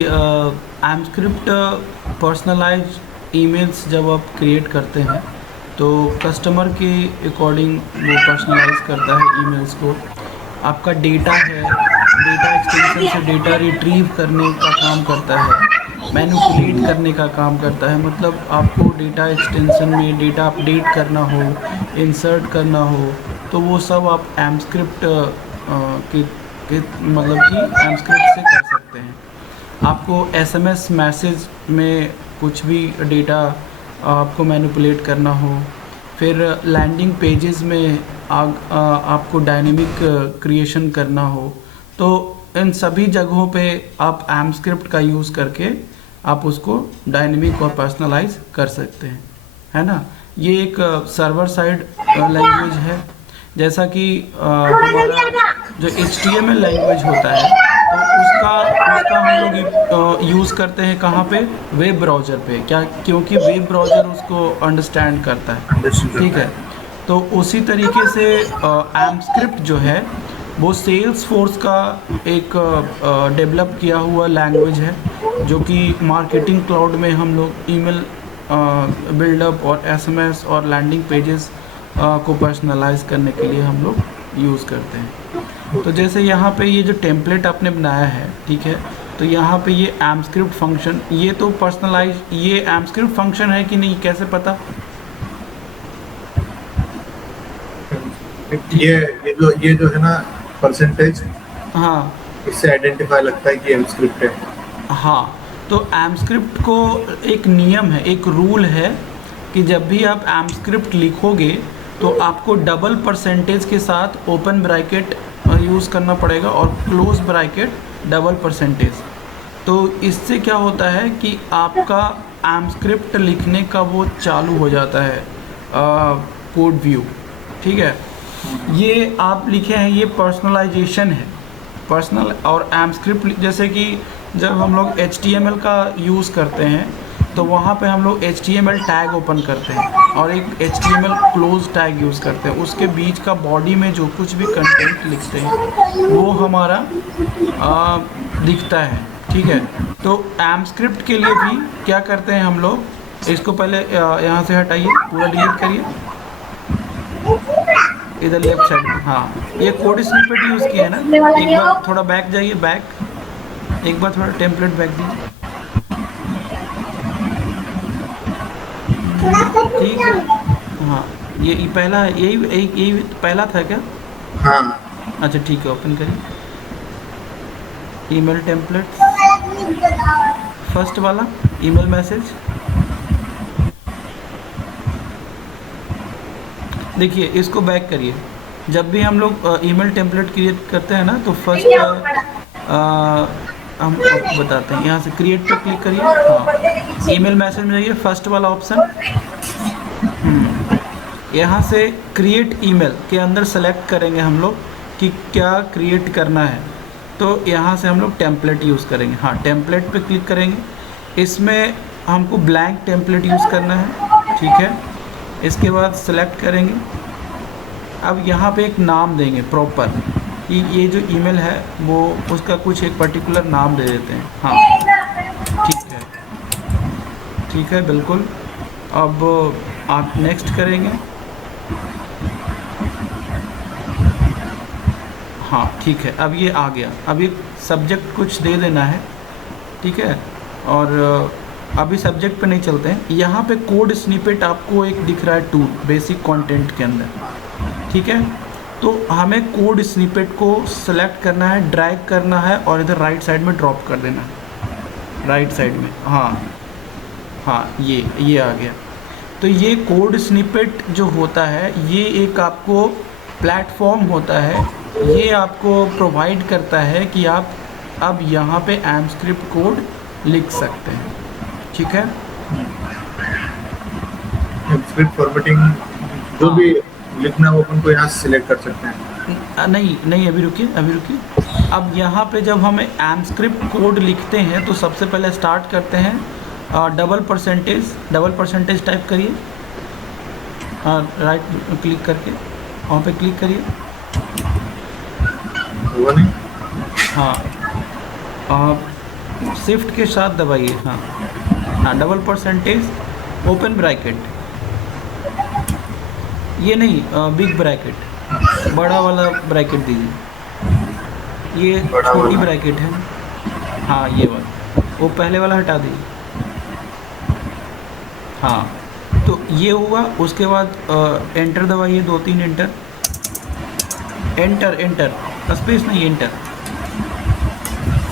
एमस्क्रिप्ट personalise emails जब आप create करते हैं तो कस्टमर के अकॉर्डिंग वो पर्सनलाइज करता है ईमेल्स को। आपका डेटा है, डेटा एक्सटेंशन से डेटा रिट्रीव करने का काम करता है, मैनिपुलेट करने का काम करता है। मतलब आपको डेटा एक्सटेंशन में डेटा अपडेट करना हो, इंसर्ट करना हो, तो वो सब आप एमस्क्रिप्ट के मतलब कि एमस्क्रिप्ट से कर सकते हैं। आपको एसएमएस मैसेज में कुछ भी डेटा आपको मैनिपुलेट करना हो, फिर लैंडिंग पेजेस में आपको डायनेमिक क्रिएशन करना हो, तो इन सभी जगहों पे आप एमस्क्रिप्ट का यूज़ करके आप उसको डायनेमिक और पर्सनलाइज कर सकते हैं, है ना। ये एक सर्वर साइड लैंग्वेज है। जैसा कि हमारा जो HTML लैंग्वेज होता है तो उसका उसका हम लोग यूज़ करते हैं कहाँ पे, वेब ब्राउज़र पे। क्या, क्योंकि वेब ब्राउज़र उसको अंडरस्टैंड करता है, ठीक है। तो उसी तरीके से एमस्क्रिप्ट जो है वो सेल्स फोर्स का एक डेवलप किया हुआ लैंग्वेज है, जो कि मार्केटिंग क्लाउड में हम लोग ईमेल बिल्डअप और एसएमएस और लैंडिंग पेजेस को पर्सनलाइज करने के लिए हम लोग यूज़ करते हैं। तो जैसे यहाँ पे ये जो टेम्पलेट आपने बनाया है, ठीक है, तो यहाँ पे ये एमस्क्रिप्ट फंक्शन, ये तो पर्सनलाइज, ये एमस्क्रिप्ट फंक्शन है कि नहीं, कैसे पता? ये जो है ना परसेंटेज, हाँ इससे आइडेंटिफाई लगता है कि एमस्क्रिप्ट है। हाँ, तो एमस्क्रिप्ट को एक नियम है, एक रूल है कि जब भी आप एमस्क्रिप्ट लिखोगे तो आपको डबल परसेंटेज के साथ ओपन ब्रैकेट यूज़ करना पड़ेगा और क्लोज ब्रैकेट डबल परसेंटेज। तो इससे क्या होता है कि आपका एमस्क्रिप्ट लिखने का वो चालू हो जाता है कोड व्यू, ठीक है। ये आप लिखे हैं, ये पर्सनलाइजेशन है, पर्सनल और एमस्क्रिप्ट। जैसे कि जब हम लोग HTML का यूज़ करते हैं तो वहाँ पे हम लोग HTML टैग ओपन करते हैं और एक HTML क्लोज टैग यूज़ करते हैं। उसके बीच का बॉडी में जो कुछ भी कंटेंट लिखते हैं वो हमारा दिखता है, ठीक है। तो एमस्क्रिप्ट के लिए भी क्या करते हैं हम लोग, इसको पहले यहाँ से हटाइए, पूरा डिलीट करिए, इधर लेफ्ट साइड में। हाँ, ये कोड स्निपेट यूज़ किया है ना। एक बार थोड़ा बैक जाइए, बैक, एक बार थोड़ा टेम्पलेट बैक दीजिए, ठीक है। हाँ, ये पहला है, यही पहला था क्या? हाँ, अच्छा ठीक है, ओपन करिए ईमेल टेम्पलेट, फर्स्ट वाला ईमेल मैसेज। देखिए, इसको बैक करिए। जब भी हम लोग ईमेल टेम्पलेट क्रिएट करते हैं ना तो फर्स्ट हम आपको बताते हैं, यहाँ से क्रिएट पर क्लिक करिए। हाँ, ईमेल मैसेज में जाइए, फर्स्ट वाला ऑप्शन, यहाँ से क्रिएट ईमेल के अंदर सेलेक्ट करेंगे हम लोग कि क्या क्रिएट करना है। तो यहाँ से हम लोग टेम्पलेट यूज़ करेंगे। हाँ, टेम्पलेट पे क्लिक करेंगे। इसमें हमको ब्लैंक टेम्पलेट यूज़ करना है, ठीक है। इसके बाद सेलेक्ट करेंगे। अब यहाँ पे एक नाम देंगे प्रॉपर, कि ये जो ईमेल है वो उसका कुछ एक पर्टिकुलर नाम दे देते हैं। हाँ, ठीक है, ठीक है, बिल्कुल। अब आप नेक्स्ट करेंगे। हाँ, ठीक है, अब ये आ गया। अब ये सब्जेक्ट कुछ दे देना है, ठीक है। और अभी सब्जेक्ट पे नहीं चलते हैं। यहाँ पे कोड स्निपेट आपको एक दिख रहा है टूल, बेसिक कंटेंट के अंदर, ठीक है। तो हमें कोड स्निपेट को सेलेक्ट करना है, ड्रैग करना है और इधर राइट साइड में ड्रॉप कर देना है, राइट साइड में। हाँ हाँ, ये आ गया। तो ये कोड स्निपेट जो होता है ये एक आपको प्लेटफॉर्म होता है, ये आपको प्रोवाइड करता है कि आप अब यहाँ पे एमस्क्रिप्ट कोड लिख सकते हैं, ठीक है। एमस्क्रिप्ट फॉर्मेटिंग जो हाँ, भी लिखना है वो अपन को यहाँ से सिलेक्ट कर सकते हैं। नहीं नहीं, अभी रुकिए, अभी रुकिए। अब यहाँ पे जब हम एमस्क्रिप्ट कोड लिखते हैं तो सबसे पहले स्टार्ट करते हैं डबल परसेंटेज टाइप करिए, राइट क्लिक करके वहाँ पे क्लिक करिए। हुआ नहीं? हाँ, शिफ्ट के साथ दबाइए, हाँ हाँ, डबल परसेंटेज ओपन ब्रैकेट, ये नहीं बिग ब्रैकेट, बड़ा वाला ब्रैकेट दीजिए, ये बड़ा छोटी वाला। ब्रैकेट है, हाँ ये वाला, वो पहले वाला हटा दीजिए। हाँ, तो ये हुआ। उसके बाद एंटर दबाइए, 2-3 एंटर, एंटर एंटर, स्पेस नहीं, एंटर,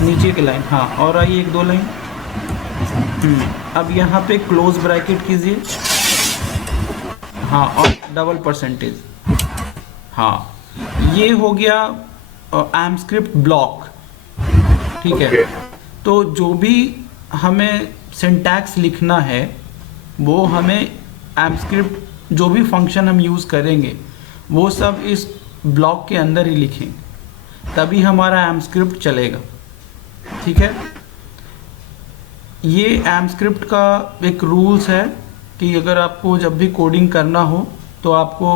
नीचे की लाइन, हाँ, और आइए 1-2 लाइन। अब यहाँ पे क्लोज ब्रैकेट कीजिए, हाँ, और डबल परसेंटेज, हाँ, ये हो गया एमस्क्रिप्ट ब्लॉक, ठीक है। Okay. तो जो भी हमें सिंटैक्स लिखना है वो हमें एमस्क्रिप्ट, जो भी फंक्शन हम यूज़ करेंगे वो सब इस ब्लॉक के अंदर ही लिखेंगे, तभी हमारा एमस्क्रिप्ट चलेगा, ठीक है। ये एमस्क्रिप्ट का एक रूल्स है कि अगर आपको जब भी कोडिंग करना हो तो आपको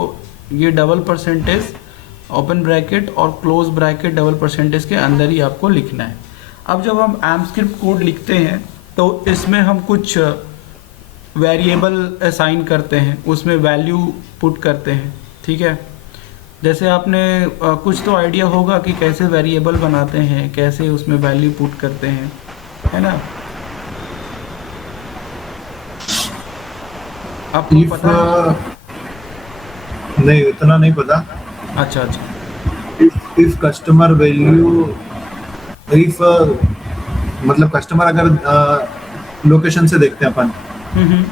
ये डबल परसेंटेज ओपन ब्रैकेट और क्लोज ब्रैकेट डबल परसेंटेज के अंदर ही आपको लिखना है। अब जब हम एमस्क्रिप्ट कोड लिखते हैं तो इसमें हम कुछ वेरिएबल असाइन करते हैं, उसमें वैल्यू पुट करते हैं, ठीक है। जैसे आपने कुछ तो आइडिया होगा कि कैसे वेरिएबल बनाते हैं, कैसे उसमें वैल्यू पुट करते हैं, है ना, आपको If, पता है? नहीं उतना नहीं पता। अच्छा अच्छा, if customer value, if मतलब कस्टमर अगर लोकेशन से देखते हैं अपन, हम्म,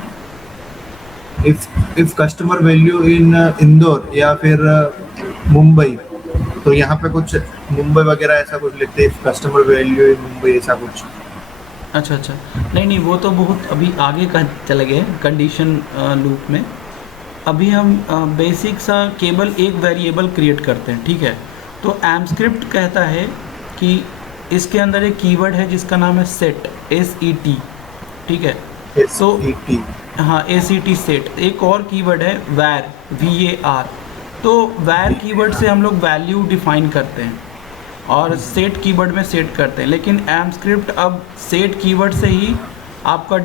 if customer value in Indore या फिर मुंबई, तो यहाँ पे कुछ मुंबई वगैरह ऐसा कुछ लिखते हैं, if customer value in Mumbai ऐसा कुछ। अच्छा अच्छा, नहीं नहीं, वो तो बहुत अभी आगे का चले गए कंडीशन लूप में। अभी हम बेसिक सा केवल एक वेरिएबल क्रिएट करते हैं, ठीक है। तो एमस्क्रिप्ट कहता है कि इसके अंदर एक कीवर्ड है जिसका नाम है सेट, SET, ठीक है। तो SET। हाँ, SET सेट। एक और कीवर्ड है वैर, VAR। तो वैर कीवर्ड से हम लोग वैल्यू डिफाइन करते हैं और सेट कीवर्ड में सेट करते हैं, लेकिन एमस्क्रिप्ट अब सेट कीवर्ड से ही आपका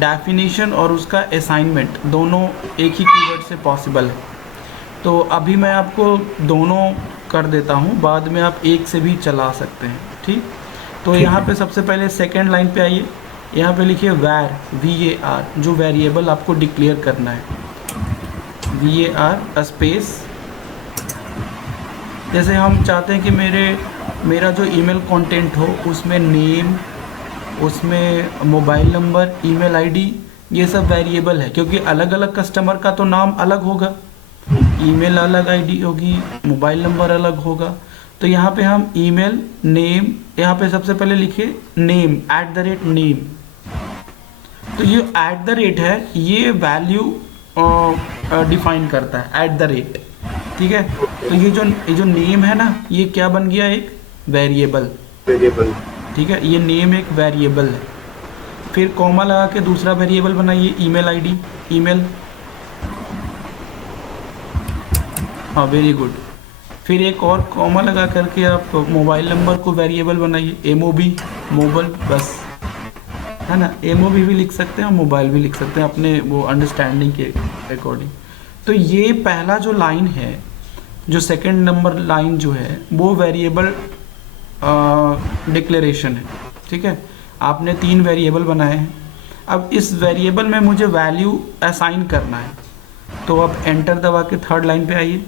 डेफिनेशन और उसका असाइनमेंट दोनों एक ही कीवर्ड से पॉसिबल है। तो अभी मैं आपको दोनों कर देता हूँ, बाद में आप एक से भी चला सकते हैं, ठीक। तो यहाँ पे सबसे पहले सेकेंड लाइन पे आइए, यहाँ पे लिखिए वैर, VAR, जो वेरिएबल आपको डिक्लेयर करना है, VAR स्पेस। जैसे हम चाहते हैं कि मेरा जो ईमेल कंटेंट हो उसमें नेम, उसमें मोबाइल नंबर, ईमेल आईडी, ये सब वेरिएबल है, क्योंकि अलग अलग कस्टमर का तो नाम अलग होगा, ईमेल अलग आईडी होगी, मोबाइल नंबर अलग होगा। तो यहाँ पे हम ईमेल नेम, यहाँ पे सबसे पहले लिखिए नेम, @name। तो ये @ है, ये वैल्यू डिफाइन करता है, @, ठीक है। तो ये जो नेम है ना, ये क्या बन गया, एक वेरिएबल, ठीक है। ये नेम एक वेरिएबल है। फिर कॉमा लगा के दूसरा वेरिएबल बनाइए, ईमेल आईडी, ईमेल, हाँ, वेरी गुड। फिर एक और कॉमा लगा करके आप मोबाइल नंबर को वेरिएबल बनाइए, MOB, मोबाइल, बस, है ना। MOB भी लिख सकते हैं और मोबाइल भी लिख सकते हैं अपने वो अंडरस्टैंडिंग के अकॉर्डिंग। तो ये पहला जो लाइन है, जो सेकंड नंबर लाइन जो है, वो वेरिएबल डिक्लेरेशन है, ठीक है। आपने 3 वेरिएबल बनाए हैं। अब इस वेरिएबल में मुझे वैल्यू असाइन करना है, तो अब एंटर दबा के थर्ड लाइन पे आइए।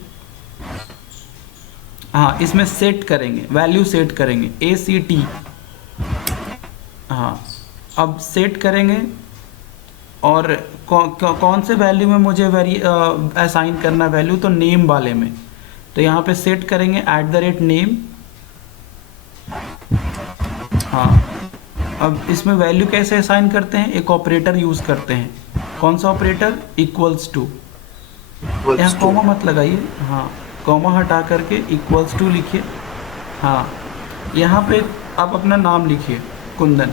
हाँ, इसमें सेट करेंगे, वैल्यू सेट करेंगे, ACT, हाँ, अब सेट करेंगे। और कौन से वैल्यू में मुझे असाइन करना वैल्यू, तो नेम वाले में। तो यहाँ पे सेट करेंगे @name, हाँ। अब इसमें वैल्यू कैसे असाइन करते हैं, एक ऑपरेटर यूज़ करते हैं। कौन सा ऑपरेटर, इक्वल्स टू। यहाँ कॉमा मत लगाइए, हाँ, कॉमा हटा करके =, लिखिए, हाँ। यहाँ पे आप अपना नाम लिखिए, कुंदन,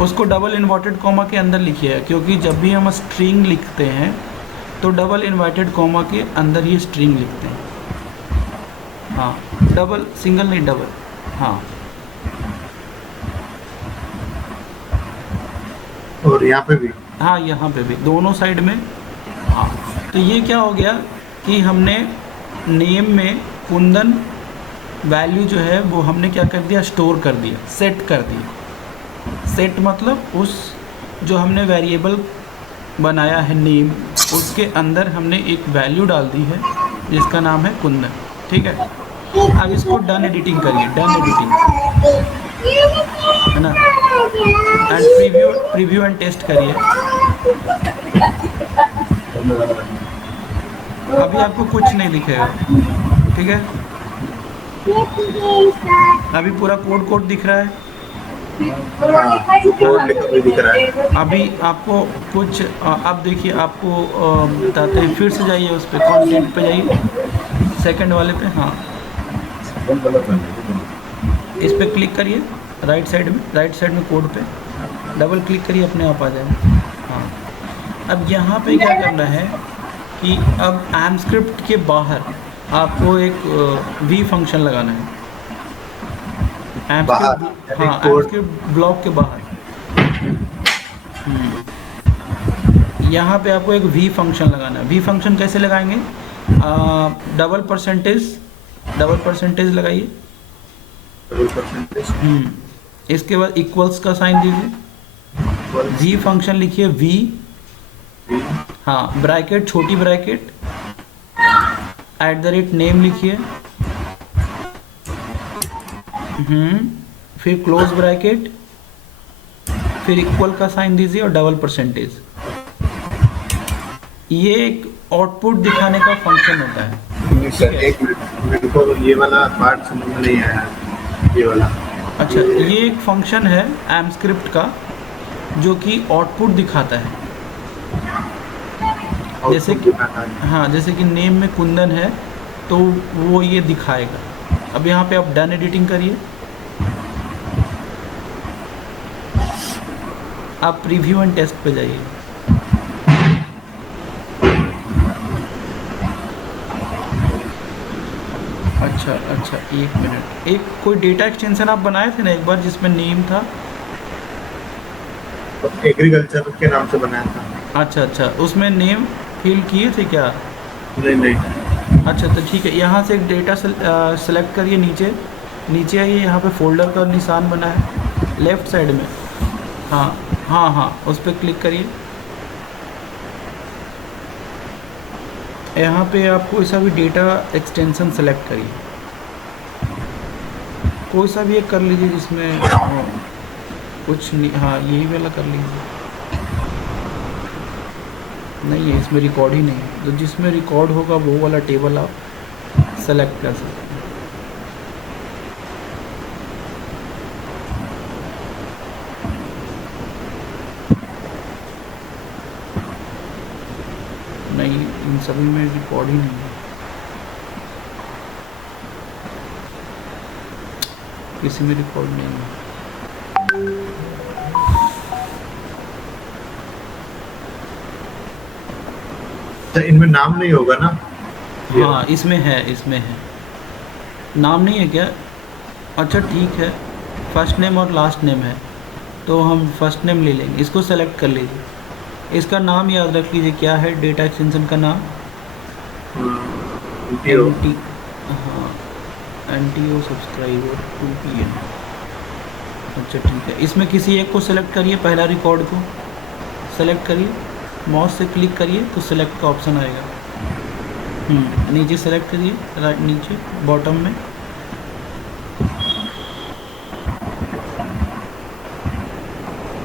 उसको डबल इन्वर्टेड कॉमा के अंदर लिखिए, क्योंकि जब भी हम स्ट्रिंग लिखते हैं तो डबल इन्वर्टेड कॉमा के अंदर ही स्ट्रिंग लिखते हैं, हाँ, डबल, सिंगल नहीं, डबल, हाँ। और यहाँ पे भी? हाँ, यहाँ पे भी दोनों साइड में। हाँ, तो ये क्या हो गया कि हमने नेम में कुंदन वैल्यू जो है वो हमने क्या कर दिया, स्टोर कर दिया, सेट कर दिया। सेट मतलब उस जो हमने वेरिएबल बनाया है नेम, उसके अंदर हमने एक वैल्यू डाल दी है जिसका नाम है कुंदन। ठीक है, अब इसको डन एडिटिंग करिए, डन एडिटिंग, है ना, एंड प्रीव्यू एंड टेस्ट करिए। अभी आपको कुछ नहीं दिखेगा, ठीक है, अभी पूरा कोड दिख रहा है। हाँ, कोड लिखा हुआ दिख रहा है। अभी आपको कुछ अब देखिए, आपको बताते हैं, फिर से जाइए उस पर, कंटेंट पे जाइए, सेकंड वाले पे। हाँ, इस पे क्लिक करिए, राइट साइड में कोड पे डबल क्लिक करिए, अपने आप आ जाएगा। हाँ, अब यहाँ पे क्या करना है कि अब एम स्क्रिप्ट के बाहर आपको एक वी फंक्शन लगाना है। बाहर, हाँ, एम स्क्रिप्ट ब्लॉक के बाहर। यहाँ पे आपको एक वी फंक्शन लगाना है। वी फंक्शन कैसे लगाएंगे? डबल परसेंटेज लगाइए। इसके बाद इक्वल्स का साइन दीजिए, वी फंक्शन लिखिए, वी, हाँ, ब्रैकेट, छोटी ब्रैकेट, @नेम लिखिए, फिर क्लोज ब्रैकेट, फिर इक्वल का साइन दीजिए और डबल परसेंटेज। ये एक आउटपुट दिखाने का फंक्शन होता है। सर एक मिनट, मेरे को ये वाला पार्ट समझ में नहीं आया, ये वाला। अच्छा, ये एक फंक्शन है एम स्क्रिप्ट का जो कि आउटपुट दिखाता है। जैसे कि, हाँ, जैसे कि नेम में कुंदन है तो वो ये दिखाएगा। अब यहाँ पे आप डन एडिटिंग करिए, आप प्रीव्यू एंड टेस्ट पे जाइए। अच्छा, एक मिनट, एक कोई डेटा एक्सटेंशन आप बनाए थे ना एक बार जिसमें नेम था? एग्रीकल्चर के नाम से बनाया था। अच्छा, उसमें नेम फिल किए थे क्या? नहीं। अच्छा, तो ठीक है, यहाँ से एक डेटा सेलेक्ट करिए, नीचे आइए, यहाँ पे फोल्डर का निशान बना है लेफ़्ट साइड में। हाँ, उस पर क्लिक करिए। यहाँ पे आप कोई सा भी डेटा एक्सटेंशन सेलेक्ट करिए, कोई सा भी एक कर लीजिए जिसमें कुछ नहीं। हाँ, यही वाला कर लीजिए। नहीं है, इसमें रिकॉर्ड ही नहीं है, तो जिसमें रिकॉर्ड होगा वो वाला टेबल आप सेलेक्ट कर सकते हैं। नहीं, इन सभी में रिकॉर्ड ही नहीं है, किसी में रिकॉर्ड नहीं है। तो इनमें नाम नहीं होगा ना? हाँ, इसमें है नाम नहीं है क्या? अच्छा, ठीक है, फर्स्ट नेम और लास्ट नेम है तो हम फर्स्ट नेम ले लेंगे। इसको सेलेक्ट कर लीजिए, इसका नाम याद रख लीजिए, क्या है डेटा एक्सटेंशन का नाम? हाँ, NTO सब्सक्राइबर 2 PM। अच्छा, ठीक है, इसमें किसी एक को सेलेक्ट करिए, पहला रिकॉर्ड को सेलेक्ट करिए, माउस से क्लिक करिए तो सेलेक्ट का ऑप्शन आएगा। नीचे सेलेक्ट करिए, राइट नीचे बॉटम में,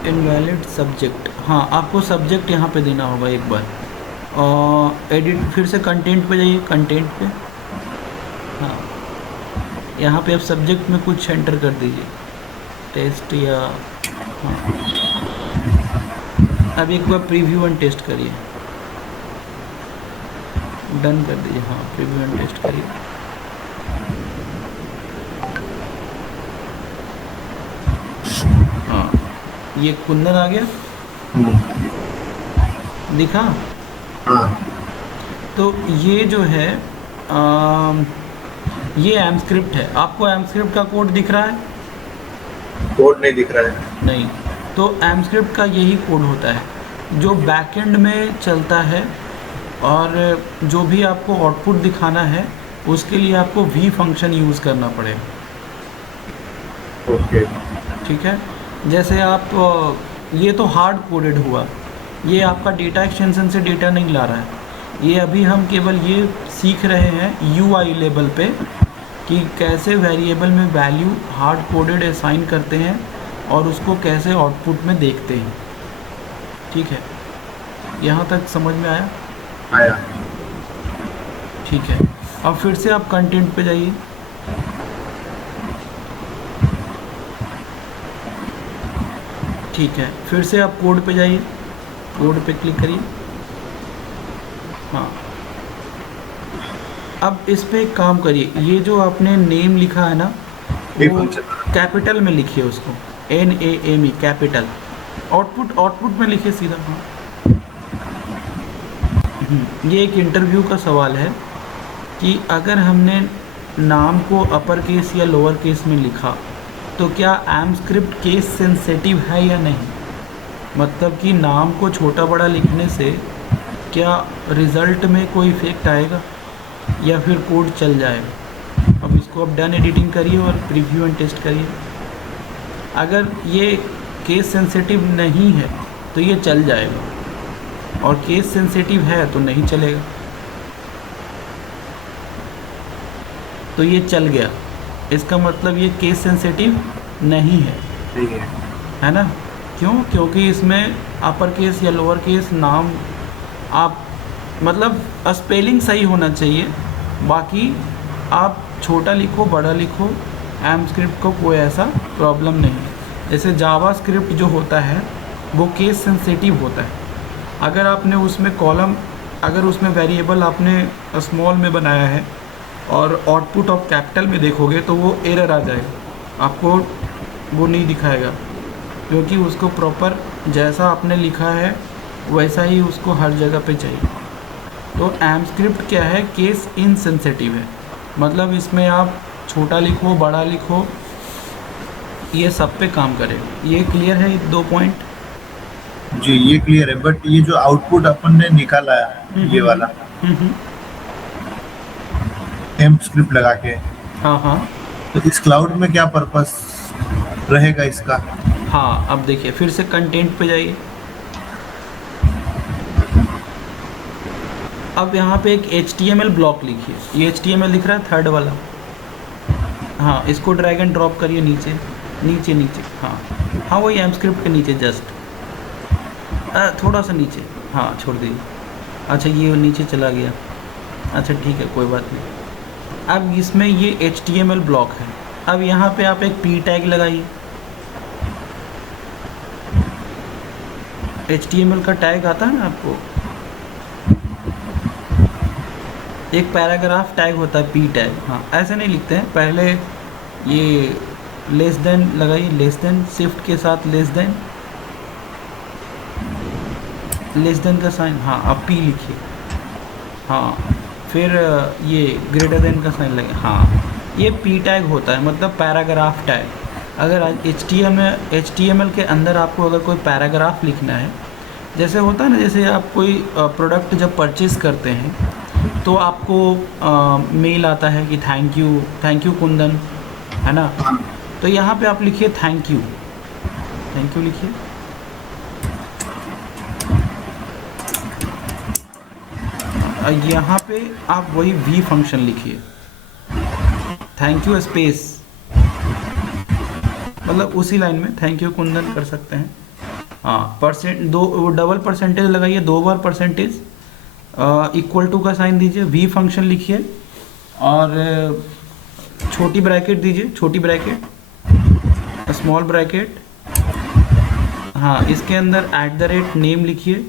इनवैलिड सब्जेक्ट। हाँ, आपको सब्जेक्ट यहाँ पे देना होगा एक बार। और एडिट, फिर से कंटेंट पे जाइए, कंटेंट पे, हाँ, यहाँ पे आप सब्जेक्ट में कुछ एंटर कर दीजिए, टेस्ट या, हाँ, अब एक बार प्रीव्यू एंड टेस्ट करिए, डन कर दीजिए। हाँ, प्रीव्यू एंड टेस्ट करिए। हाँ, ये कुंदन आ गया, दिखा? हाँ, तो ये जो है ये एम स्क्रिप्ट है। आपको एम स्क्रिप्ट का कोड दिख रहा है? कोड नहीं दिख रहा है। नहीं, तो एम स्क्रिप्ट का यही कोड होता है जो बैकएंड में चलता है, और जो भी आपको आउटपुट दिखाना है उसके लिए आपको वी फंक्शन यूज़ करना पड़ेगा। ओके। ठीक है, जैसे आप ये तो हार्ड कोडेड हुआ, ये आपका डेटा एक्सटेंशन से डेटा नहीं ला रहा है, ये अभी हम केवल ये सीख रहे हैं यूआई लेवल पे कि कैसे वेरिएबल में वैल्यू हार्ड कोडेड असाइन करते हैं और उसको कैसे आउटपुट में देखते हैं। ठीक है, यहाँ तक समझ में आया? आया। ठीक है, अब फिर से आप कंटेंट पे जाइए। ठीक है, फिर से आप कोड पे जाइए, कोड पे क्लिक करिए। हाँ, अब इस पे एक काम करिए, ये जो आपने नेम लिखा है ना वो कैपिटल में लिखिए उसको, NAME कैपिटल। आउटपुट में लिखिए सीधा। हाँ, ये एक इंटरव्यू का सवाल है कि अगर हमने नाम को अपर केस या लोअर केस में लिखा तो क्या एम स्क्रिप्ट केस सेंसिटिव है या नहीं। मतलब कि नाम को छोटा बड़ा लिखने से क्या रिज़ल्ट में कोई इफ़ेक्ट आएगा या फिर कोड चल जाएगा। अब इसको आप डन एडिटिंग करिए और प्रीव्यू एंड टेस्ट करिए। अगर ये केस सेंसिटिव नहीं है तो ये चल जाएगा, और केस सेंसिटिव है तो नहीं चलेगा। तो ये चल गया, इसका मतलब ये केस सेंसिटिव नहीं है, ठीक है ना। क्यों? क्योंकि इसमें अपर केस या लोअर केस नाम आप मतलब स्पेलिंग सही होना चाहिए, बाकी आप छोटा लिखो बड़ा लिखो, एम स्क्रिप्ट को कोई ऐसा प्रॉब्लम नहीं। जैसे जावा स्क्रिप्ट जो होता है वो केस सेंसिटिव होता है। अगर आपने उसमें कॉलम, अगर उसमें वेरिएबल आपने स्मॉल में बनाया है और आउटपुट ऑफ कैपिटल में देखोगे तो वो एरर आ जाएगा, आपको वो नहीं दिखाएगा, क्योंकि उसको प्रॉपर जैसा आपने लिखा है वैसा ही उसको हर जगह पे चाहिए। तो एम स्क्रिप्ट क्या है, केस इनसेंसिटिव है, मतलब इसमें आप छोटा लिखो बड़ा लिखो ये सब पे काम करेगा। ये क्लियर है, 2 पॉइंट? जी, ये क्लियर है। बट ये जो आउटपुट अपन ने निकाला है ये वाला एम स्क्रिप्ट लगा के, हाँ हाँ तो इस क्लाउड में क्या पर्पस रहेगा इसका। हाँ, अब देखिए फिर से कंटेंट पे जाइए। अब यहाँ पे एक HTML ब्लॉक लिखिए, ये HTML दिख रहा है थर्ड वाला। हाँ, इसको ड्रैग एंड ड्रॉप करिए नीचे नीचे नीचे। हाँ हाँ, वही एम स्क्रिप्ट के नीचे जस्ट थोड़ा सा नीचे। हाँ, छोड़ दीजिए। अच्छा, ये नीचे चला गया। अच्छा ठीक है, कोई बात नहीं। अब इसमें ये HTML ब्लॉक है। अब यहाँ पे आप एक P टैग लगाइए। HTML का टैग आता है ना आपको, एक पैराग्राफ टैग होता है P टैग। हाँ, ऐसे नहीं लिखते हैं, पहले ये लेस देन लगाइए, लेस देन शिफ्ट के साथ लेस देन का साइन। हाँ, अब P लिखिए। हाँ, फिर ये ग्रेटर देन का साइन लगे। हाँ, ये P टैग होता है, मतलब पैराग्राफ टैग। अगर HTML के अंदर आपको अगर कोई पैराग्राफ लिखना है, जैसे होता है ना, जैसे आप कोई प्रोडक्ट जब परचेज़ करते हैं तो आपको मेल आता है कि थैंक यू कुंदन, है ना। तो यहाँ पे आप लिखिए थैंक यू लिखिए। यहाँ पे आप वही वी फंक्शन लिखिए, थैंक यू स्पेस, मतलब उसी लाइन में थैंक यू कुंदन कर सकते हैं। हाँ, डबल परसेंटेज लगाइए, 2 बार परसेंटेज, इक्वल टू का साइन दीजिए, वी फंक्शन लिखिए और छोटी ब्रैकेट दीजिए, छोटी ब्रैकेट, स्मॉल ब्रैकेट। हाँ, इसके अंदर @नेम लिखिए।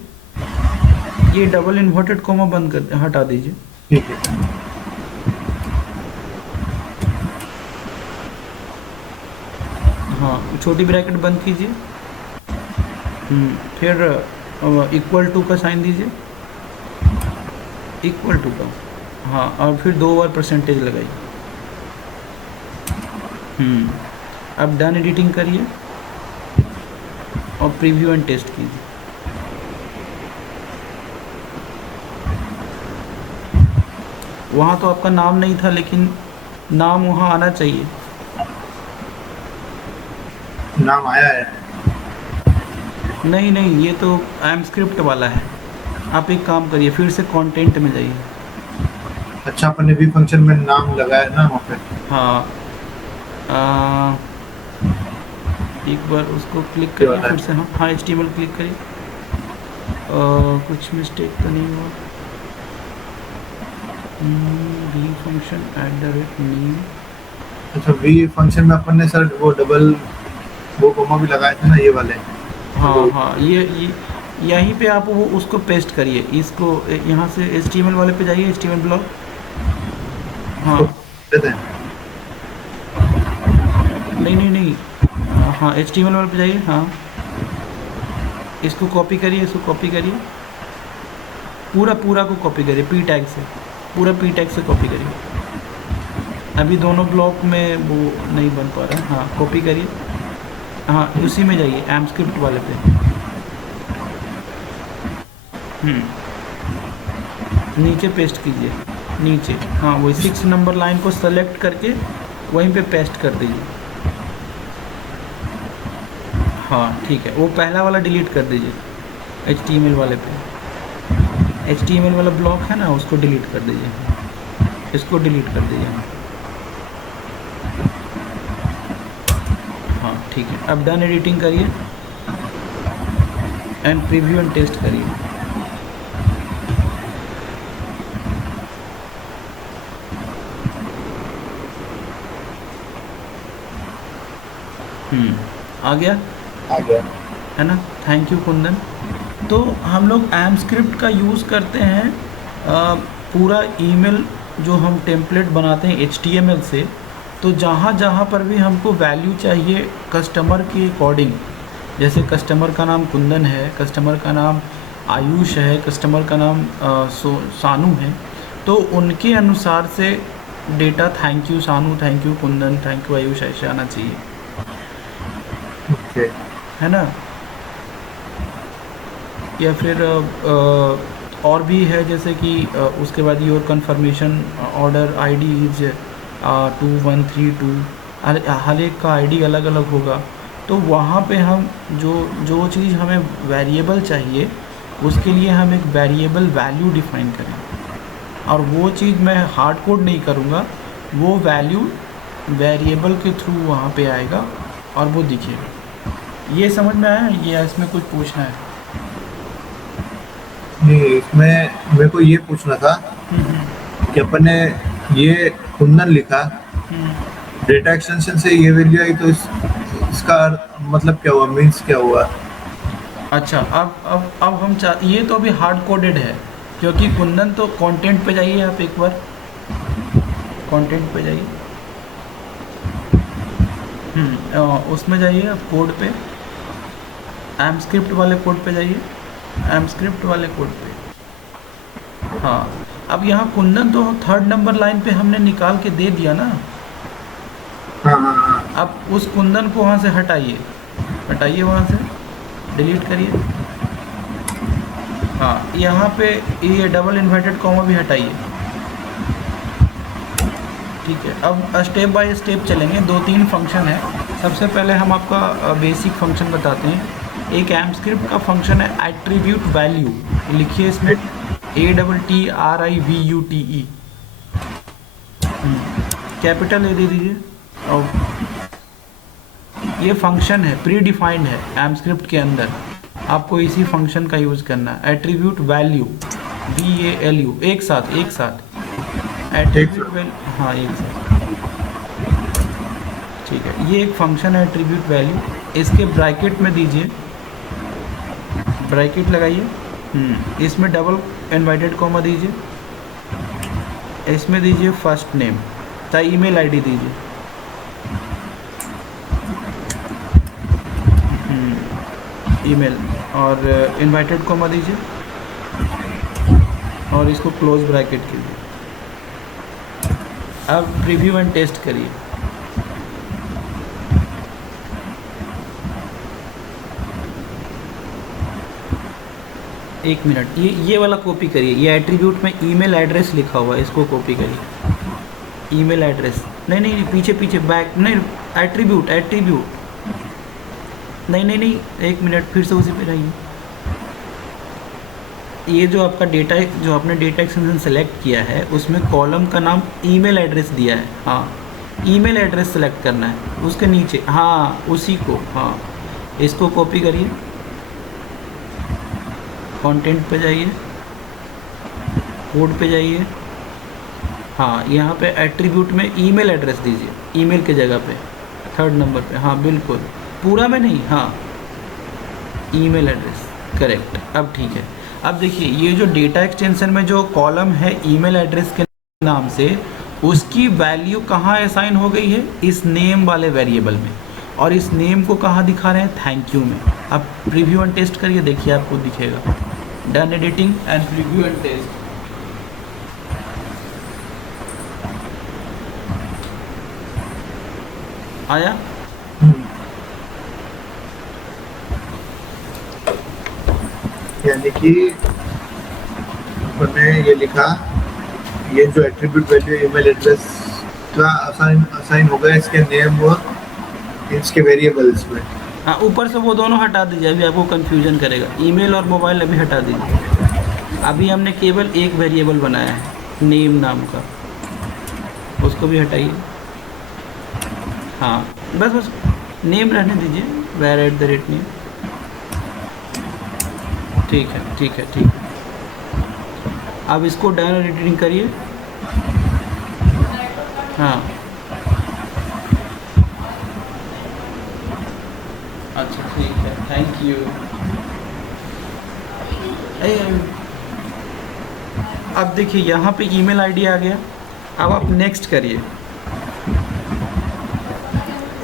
ये डबल इन्वर्टेड कॉमा बंद कर, हटा दीजिए। ठीक है। हाँ, छोटी ब्रैकेट बंद कीजिए। फिर इक्वल टू का साइन दीजिए, इक्वल टू का। हाँ, और फिर 2 बार परसेंटेज लगाइए। अब डन एडिटिंग करिए और प्रीव्यू एंड टेस्ट कीजिए। वहाँ तो आपका नाम नहीं था, लेकिन नाम वहाँ आना चाहिए। नाम आया है। नहीं नहीं, ये तो एम स्क्रिप्ट वाला है। आप एक काम करिए, फिर से कंटेंट में जाइए। अच्छा, अपन ने भी फंक्शन में नाम लगाया ना वहाँ पे। हाँ, आ, एक बार उसको क्लिक ये करिए वाला फिर है। से। हाँ हाँ, HTML क्लिक करिए। कुछ मिस्टेक तो नहीं हुआ। V function @name। अच्छा, वी फंक्शन में अपन ने सर वो डबल वो कोमा भी लगाए थे ना, ये वाले। हाँ वो हाँ, ये यहीं पे आप वो उसको पेस्ट करिए। इसको यहाँ से HTML वाले पे जाइए, HTML ब्लॉक। हाँ, इसको देते हैं। नहीं नहीं नहीं, हाँ HTML वाले पे जाइए। हाँ, इसको कॉपी करिए, इसको कॉपी करिए, पूरा पूरा को कॉपी करिए, पी टैग से, पूरा पी टैग से कॉपी करिए। अभी दोनों ब्लॉक में वो नहीं बन पा रहा है। हाँ, कॉपी करिए। हाँ, उसी में जाइए, एम स्क्रिप्ट वाले पे। नीचे पेस्ट कीजिए, नीचे। हाँ, वही 6 नंबर लाइन को सेलेक्ट करके वहीं पे पेस्ट कर दीजिए। हाँ ठीक है, वो पहला वाला डिलीट कर दीजिए, HTML वाले पे। HTML वाला ब्लॉक है ना, उसको डिलीट कर दीजिए, इसको डिलीट कर दीजिए। हाँ ठीक है, अब डन एडिटिंग करिए एंड प्रीव्यू एंड टेस्ट करिए। आ गया आ गया। है ना। Thank you Kundan. तो हम लोग एम स्क्रिप्ट का यूज़ करते हैं पूरा ईमेल जो हम टेम्पलेट बनाते हैं HTML से। तो जहाँ जहाँ पर भी हमको वैल्यू चाहिए कस्टमर के अकॉर्डिंग, जैसे कस्टमर का नाम कुंदन है, कस्टमर का नाम आयुष है, कस्टमर का नाम सानू है, तो उनके अनुसार से डेटा थैंक यू सानू, thank you Kundan, thank you Ayush ऐसे आना चाहिए, ओके। है ना। या फिर और भी है, जैसे कि उसके बाद your confirmation order ID is 2132। हर एक का ID अलग अलग होगा। तो वहाँ पे हम जो जो चीज़ हमें वेरिएबल चाहिए, उसके लिए हम एक वेरिएबल वैल्यू डिफाइन करें, और वो चीज़ मैं हार्ड कोड नहीं करूँगा, वो वैल्यू वेरिएबल के थ्रू वहाँ पे आएगा और वो दिखेगा। ये समझ में आया? ये इसमें कुछ पूछना है? नहीं, इसमें मेरे को ये पूछना था कि अपन ने ये कुंदन लिखा, डेटा एक्सटेंशन से ये वैल्यू आई, तो इसका मतलब क्या हुआ, मीन्स क्या हुआ? अच्छा, अब हम ये तो अभी हार्ड कोडेड है, क्योंकि कुंदन तो कंटेंट पे जाइए, आप एक बार कंटेंट पे जाइए। उसमें जाइए आप, कोड पे, एम स्क्रिप्ट वाले कोड पे जाइए, एम स्क्रिप्ट वाले कोड पे। हाँ, अब यहाँ कुंदन तो 3rd नंबर लाइन पे हमने निकाल के दे दिया ना। हाँ हाँ हाँ। अब उस कुंदन को वहाँ से हटाइए, हटाइए वहाँ से, डिलीट करिए। हाँ, यहाँ पे ये डबल इन्वर्टेड कॉमा भी हटाइए। ठीक है, अब स्टेप बाय स्टेप चलेंगे। 2-3 फंक्शन है। सबसे पहले हम आपका बेसिक फंक्शन बताते हैं। एक एम स्क्रिप्ट का फंक्शन है एट्रीब्यूट वैल्यू, लिखिए इसमें ATTRIVUTE, कैपिटल ए दे दीजिए। और ये फंक्शन है, प्री डिफाइंड है एम स्क्रिप्ट के अंदर, आपको इसी फंक्शन का यूज़ करना है। एट्रीब्यूट वैल्यू, VALU, एक साथ एट्रीब्यूट वैल्यू, हाँ एक साथ। ठीक है, ये एक फंक्शन है एट्रीब्यूट वैल्यू। इसके ब्रैकेट में दीजिए, ब्रैकेट लगाइए। इसमें डबल इन्वर्टेड कॉमा दीजिए, इसमें दीजिए फर्स्ट नेम, चाहे ईमेल आईडी दीजिए। ईमेल और इन्वर्टेड कॉमा दीजिए, और इसको क्लोज ब्रैकेट कीजिए। अब प्रीव्यू एंड टेस्ट करिए। एक मिनट, ये वाला कॉपी करिए, ये एट्रीब्यूट में ईमेल एड्रेस लिखा हुआ है, इसको कॉपी करिए। ईमेल एड्रेस नहीं नहीं नहीं, पीछे पीछे बैक नहीं, एट्रीब्यूट एट्रीब्यूट नहीं नहीं नहीं, एक मिनट, फिर से उसी पे रहिए। ये जो आपका डेटा, जो आपने डेटा एक्सटेंशन सेलेक्ट किया है उसमें कॉलम का नाम ईमेल एड्रेस दिया है। हाँ, ईमेल एड्रेस सेलेक्ट करना है उसके नीचे, हाँ उसी को, हाँ इसको कॉपी करिए, कंटेंट पे जाइए, कोड पे जाइए, हाँ यहाँ पे एट्रीब्यूट में ईमेल एड्रेस दीजिए, ईमेल के जगह पे 3rd नंबर पे, हाँ बिल्कुल, पूरा में नहीं, हाँ ईमेल एड्रेस, करेक्ट। अब ठीक है। अब देखिए ये जो डेटा एक्सटेंशन में जो कॉलम है ईमेल एड्रेस के नाम से, उसकी वैल्यू कहाँ असाइन हो गई है, इस नेम वाले वेरिएबल में, और इस नेम को कहाँ दिखा रहे हैं, थैंक यू में। अब प्रीव्यू एंड टेस्ट करिए, देखिए आपको दिखेगा, done editing and preview and test. आया? यानी कि हमने ये लिखा, ये जो एट्रीब्यूट वैल्यू ईमेल एड्रेस का असाइन हो गया इसके नेम और इसके वेरिएबल्स में। हाँ, ऊपर से वो दोनों हटा दीजिए, अभी आपको कंफ्यूजन करेगा। ईमेल और मोबाइल अभी हटा दीजिए, अभी हमने केवल एक वेरिएबल बनाया है नेम नाम का, उसको भी हटाइए। हाँ बस बस नेम रहने दीजिए, var नेम। ठीक है ठीक है ठीक है। अब इसको डन एडिटिंग करिए। हाँ अच्छा ठीक है, थैंक यू। अब देखिए यहाँ पे ईमेल आईडी आ गया। अब आप नेक्स्ट करिए।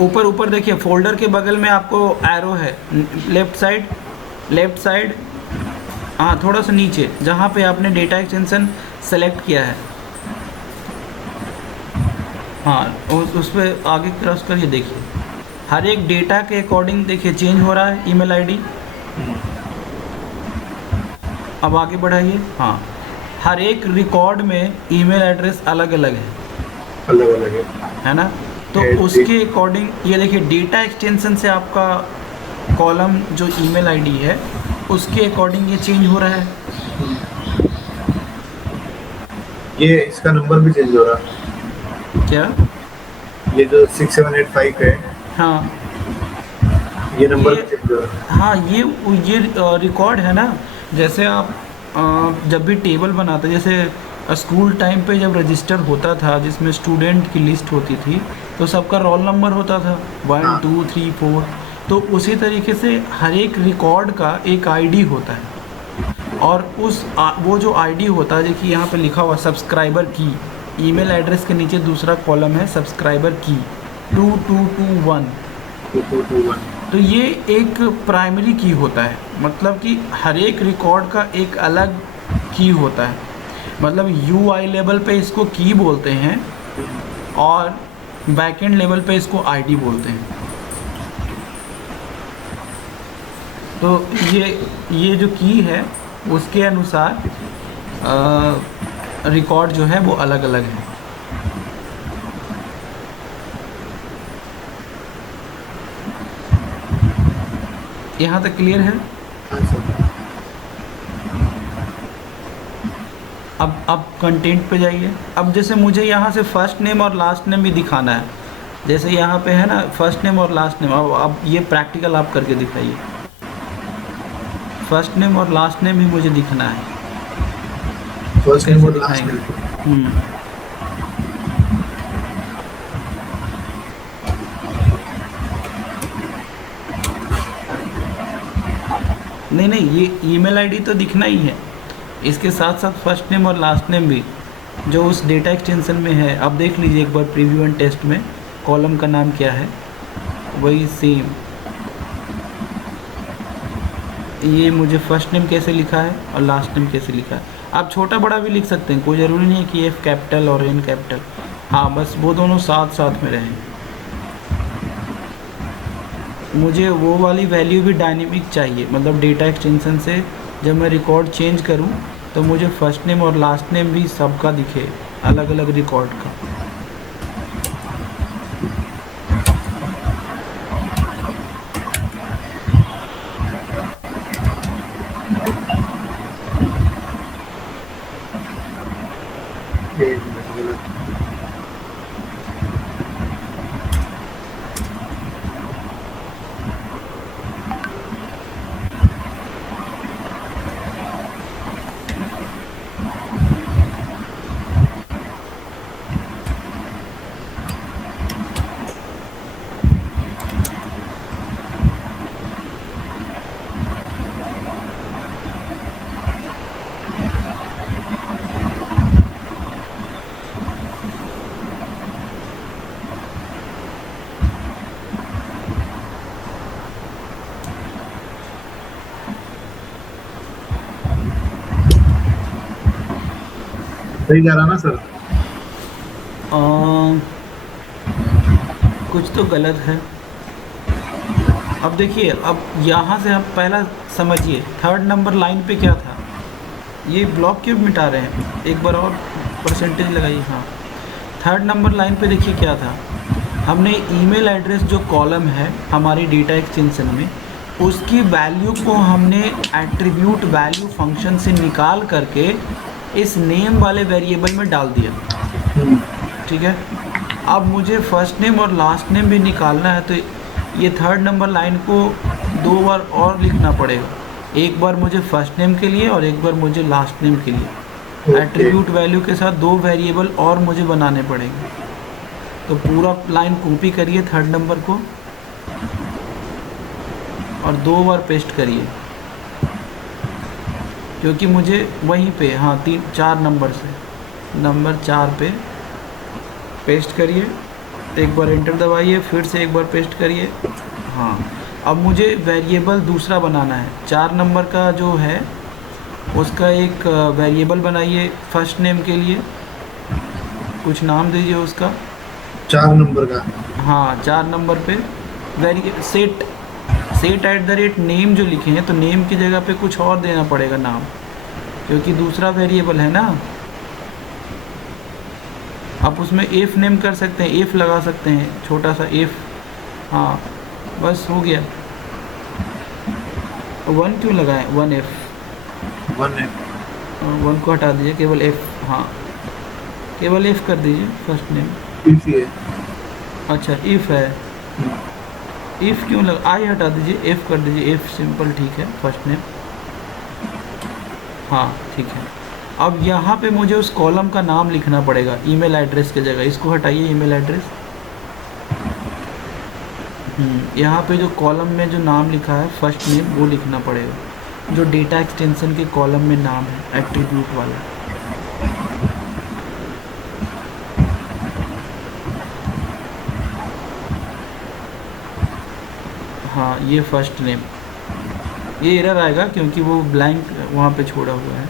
ऊपर ऊपर देखिए फोल्डर के बगल में आपको एरो है, लेफ्ट साइड, हाँ थोड़ा सा नीचे जहाँ पे आपने डेटा एक्सटेंशन सेलेक्ट किया है, हाँ उस पर आगे क्रॉस करिए। देखिए हर एक डेटा के अकॉर्डिंग देखिए चेंज हो रहा है ईमेल आईडी। अब आगे बढ़ाइए। हाँ, हर एक रिकॉर्ड में ईमेल एड्रेस अलग अलग है ना, तो उसके अकॉर्डिंग ये देखिए डेटा एक्सटेंशन से आपका कॉलम जो ईमेल आईडी है उसके अकॉर्डिंग ये चेंज हो रहा है। ये इसका नंबर भी चेंज हो रहा है क्या? ये जो 6785 है, हाँ ये नंबर भी चेंज हो रहा है। हाँ, ये रिकॉर्ड है ना, जैसे आप जब भी टेबल बनाते, जैसे स्कूल टाइम पे जब रजिस्टर होता था जिसमें स्टूडेंट की लिस्ट होती थी तो सबका रोल नंबर होता था 1 2 3 4, तो उसी तरीके से हर एक रिकॉर्ड का एक आईडी होता है, और वो जो आईडी होता है, देखिए यहाँ पे लिखा हुआ सब्सक्राइबर की, ईमेल एड्रेस के नीचे दूसरा कॉलम है सब्सक्राइबर की 2221, तो ये एक प्राइमरी की होता है, मतलब कि हर एक रिकॉर्ड का एक अलग की होता है, मतलब यूआई लेवल पे इसको की बोलते हैं और बैकएंड लेवल पे इसको आईडी बोलते हैं। तो ये जो की है उसके अनुसार रिकॉर्ड जो है वो अलग अलग है। यहाँ तक क्लियर है? अब कंटेंट पे जाइए। अब जैसे मुझे यहाँ से फर्स्ट नेम और लास्ट नेम भी दिखाना है, जैसे यहाँ पे है ना फर्स्ट नेम और लास्ट नेम, अब ये प्रैक्टिकल आप करके दिखाइए। फर्स्ट नेम और लास्ट नेम भी मुझे दिखना है, फर्स्ट नेम और लास्ट नेम। नहीं, ये ईमेल आईडी तो दिखना ही है, इसके साथ साथ फर्स्ट नेम और लास्ट नेम भी जो उस डेटा एक्सटेंशन में है। आप देख लीजिए एक बार प्रीव्यू एंड टेस्ट में कॉलम का नाम क्या है, वही सेम। ये मुझे फर्स्ट नेम कैसे लिखा है और लास्ट नेम कैसे लिखा है, आप छोटा बड़ा भी लिख सकते हैं, कोई ज़रूरी नहीं है कि एफ कैपिटल और एन कैपिटल, हाँ बस वो दोनों साथ साथ में रहें। मुझे वो वाली वैल्यू भी डायनेमिक चाहिए, मतलब डेटा एक्सटेंशन से जब मैं रिकॉर्ड चेंज करूं तो मुझे फर्स्ट नेम और लास्ट नेम भी सबका दिखे, अलग अलग रिकॉर्ड का। एक मिनट गलत। सही जा रहा ना सर? अ, कुछ तो गलत है। अब देखिए, अब यहाँ से आप पहला समझिए, थर्ड नंबर लाइन पे क्या था, ये ब्लॉक क्यों मिटा रहे हैं, एक बार और परसेंटेज लगाइए। हाँ, थर्ड नंबर लाइन पे देखिए क्या था, हमने ईमेल एड्रेस जो कॉलम है हमारी डेटा एक्सटेंशन में, उसकी वैल्यू को हमने एट्रीब्यूट वैल्यू फंक्शन से निकाल करके इस नेम वाले वेरिएबल में डाल दिया। ठीक है, अब मुझे फर्स्ट नेम और लास्ट नेम भी निकालना है, तो ये थर्ड नंबर लाइन को 2 बार और लिखना पड़ेगा, एक बार मुझे फर्स्ट नेम के लिए और एक बार मुझे लास्ट नेम के लिए। एट्रीब्यूट वैल्यू के साथ 2 वेरिएबल और मुझे बनाने पड़ेंगे। तो पूरा लाइन कॉपी करिए थर्ड नंबर को और 2 बार पेस्ट करिए, क्योंकि मुझे वहीं पे, हाँ 4 नंबर से नंबर 4 पे पेस्ट करिए, एक बार एंटर दबाइए, फिर से एक बार पेस्ट करिए। हाँ, अब मुझे वेरिएबल दूसरा बनाना है, 4 नंबर का जो है उसका एक वेरिएबल बनाइए फर्स्ट नेम के लिए, कुछ नाम दीजिए उसका। 4 नंबर का? हाँ, 4 नंबर पे सेट @नेम जो लिखे हैं, तो नेम की जगह पे कुछ और देना पड़ेगा नाम, क्योंकि दूसरा वेरिएबल है ना। आप उसमें एफ नेम कर सकते हैं, एफ लगा सकते हैं, छोटा सा एफ। हाँ, बस हो गया। 1 क्यों लगाएं, 1F, 1 को हटा दीजिए, केवल F। हाँ, केवल F कर दीजिए फर्स्ट नेम। इफ है। अच्छा, इफ़ है, इफ़ क्यों लगा, आई हटा दीजिए, F कर दीजिए, F सिंपल, ठीक है, फर्स्ट नेम। हाँ, ठीक है। अब यहाँ पे मुझे उस कॉलम का नाम लिखना पड़ेगा ईमेल एड्रेस की जगह, इसको हटाइए ईमेल एड्रेस। यहाँ पे जो कॉलम में जो नाम लिखा है फर्स्ट नेम, वो लिखना पड़ेगा, जो डेटा एक्सटेंशन के कॉलम में नाम है एट्रीब्यूट वाला। हाँ, ये फर्स्ट नेम, ये एरर आएगा क्योंकि वो ब्लैंक वहाँ पे छोड़ा हुआ है।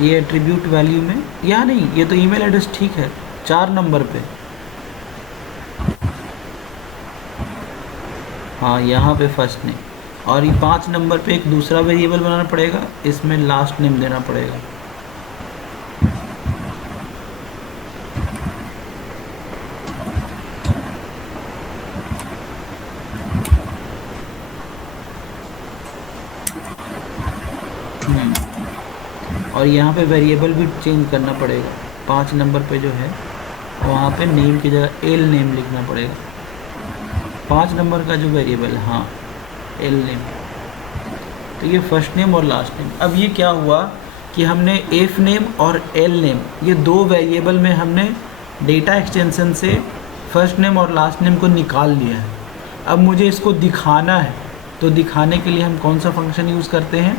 ये एट्रीब्यूट वैल्यू में, या नहीं, ये तो ईमेल एड्रेस ठीक है 4 नंबर पे। हाँ, यहाँ पे फर्स्ट नेम, और ये 5 नंबर पे एक दूसरा वेरिएबल बनाना पड़ेगा, इसमें लास्ट नेम देना पड़ेगा। और यहाँ पे वेरिएबल भी चेंज करना पड़ेगा, 5 नंबर पे जो है वहाँ पे नेम की जगह एल नेम लिखना पड़ेगा, 5 नंबर का जो वेरिएबल है, हाँ एल नेम। तो ये फर्स्ट नेम और लास्ट नेम। अब ये क्या हुआ कि हमने एफ नेम और एल नेम, ये 2 वेरिएबल में हमने डेटा एक्सटेंशन से फर्स्ट नेम और लास्ट नेम को निकाल लिया है। अब मुझे इसको दिखाना है, तो दिखाने के लिए हम कौन सा फंक्शन यूज़ करते हैं,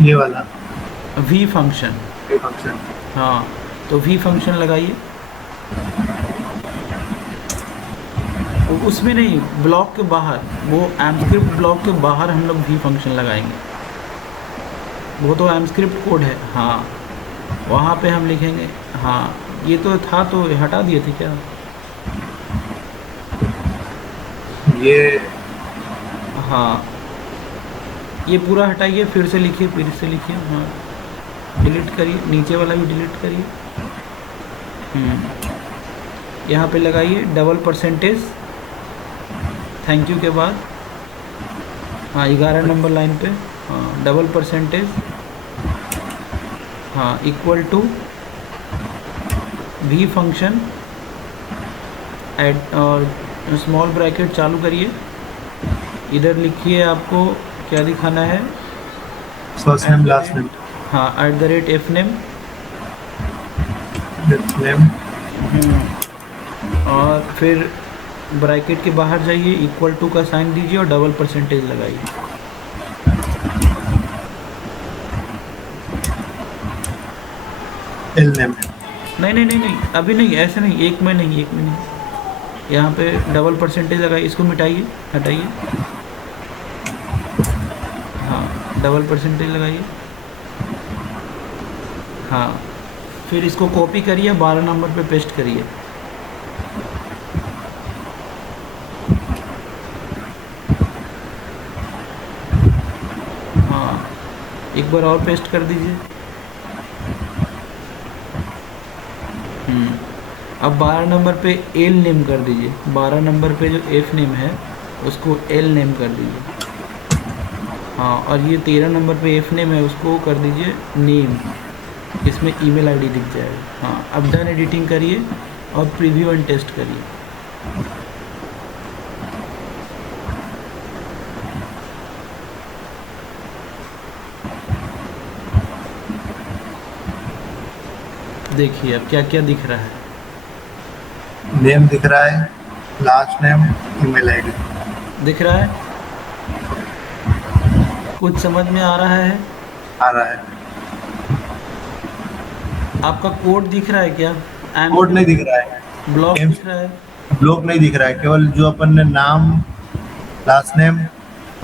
ये वाला वी फंक्शन। हाँ, तो वी फंक्शन लगाइए, उसमें नहीं, ब्लॉक के बाहर, वो एमस्क्रिप्ट ब्लॉक के बाहर हम लोग वी फंक्शन लगाएंगे। वो तो एम स्क्रिप्ट कोड है, हाँ वहाँ पे हम लिखेंगे। हाँ ये तो था, तो हटा दिए थे क्या? ये हाँ ये पूरा हटाइए, फिर से लिखिए, फिर से लिखिए। हाँ डिलीट करिए, नीचे वाला भी डिलीट करिए। यहाँ पे लगाइए डबल परसेंटेज, थैंक यू के बाद, हाँ 11 नंबर लाइन पे, हाँ डबल परसेंटेज, हाँ equal to V function add, और स्मॉल ब्रैकेट चालू करिए। इधर लिखिए आपको क्या दिखाना है, फर्स्ट नेम लास्ट नेम हाँ @f name, नेम, और फिर ब्रैकेट के बाहर जाइए, इक्वल टू का साइन दीजिए और डबल परसेंटेज लगाइए। L name. नहीं नहीं नहीं नहीं, अभी नहीं, ऐसे नहीं, एक में नहीं, एक में नहीं, यहाँ पे डबल परसेंटेज लगाइए, इसको मिटाइए, हटाइए, हाँ डबल परसेंटेज लगाइए। हाँ फिर इसको कॉपी करिए, 12 नंबर पे पेस्ट करिए। हाँ एक बार और पेस्ट कर दीजिए। अब 12 नंबर पे एल नेम कर दीजिए, 12 नंबर पे जो एफ नेम है उसको एल नेम कर दीजिए। हाँ और ये 13 नंबर पे एफ नेम है, उसको कर दीजिए नेम, इसमें ईमेल आईडी दिख जाएगा। हाँ अब डन एडिटिंग करिए और प्रीव्यू एंड टेस्ट करिए। देखिए अब क्या क्या दिख रहा है। नेम दिख रहा है, लास्ट नेम, ईमेल आईडी दिख रहा है, कुछ समझ में आ रहा है? आ रहा है। आपका कोड दिख रहा है क्या? कोड नहीं दिख रहा है, ब्लॉक नेम दिख रहा है? ब्लॉक नहीं दिख रहा है, केवल जो अपन ने नाम, लास्ट नेम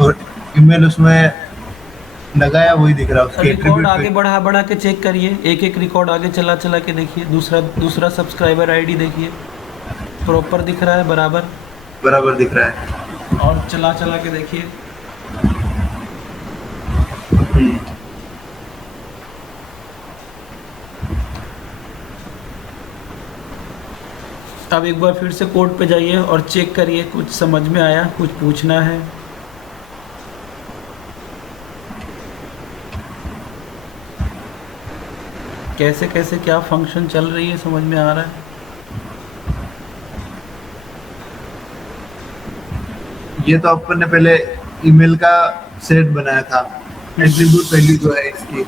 और ईमेल उसमें लगाया वही दिख रहा है। उसके रिकॉर्ड आगे एट्रीब्यूट बढ़ा बढ़ा के चेक करिए, एक एक रिकॉर्ड आगे चला चला के देखिए, दूसरा सब्सक्राइबर आईडी देखिए, प्रॉपर दिख रहा है बराबर, बराबर दिख रहा है। और चला चला के देखिए। अब एक बार फिर से कोड पे जाइए और चेक करिए, कुछ समझ में आया, कुछ पूछना है? कैसे कैसे क्या फंक्शन चल रही है, समझ में आ रहा है? ये तो अपन ने पहले ईमेल का सेट बनाया था, एट्रीब्यूट वैल्यू जो है इसकी,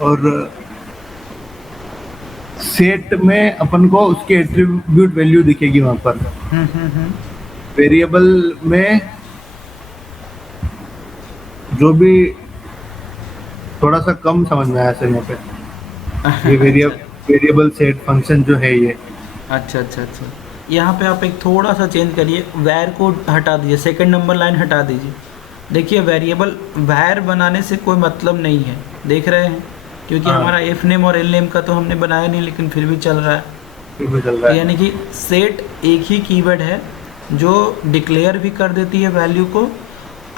और सेट में अपन को उसकी एट्रीब्यूट वैल्यू दिखेगी वहां पर। वेरिएबल में जो भी थोड़ा सा कम समझ में आया सर यहाँ पे, ये वेरिएबल सेट फंक्शन जो है ये। अच्छा अच्छा अच्छा, यहाँ पे आप एक थोड़ा सा चेंज करिए, वैर को हटा दीजिए, सेकंड नंबर लाइन हटा दीजिए। देखिए वेरिएबल वैर बनाने से कोई मतलब नहीं है, देख रहे हैं, क्योंकि हाँ। हमारा एफ नेम और एल नेम का तो हमने बनाया नहीं, लेकिन फिर भी चल रहा है। फिर भी चल रहा है। यानी कि सेट एक ही कीवर्ड है जो डिक्लेयर भी कर देती है वैल्यू को,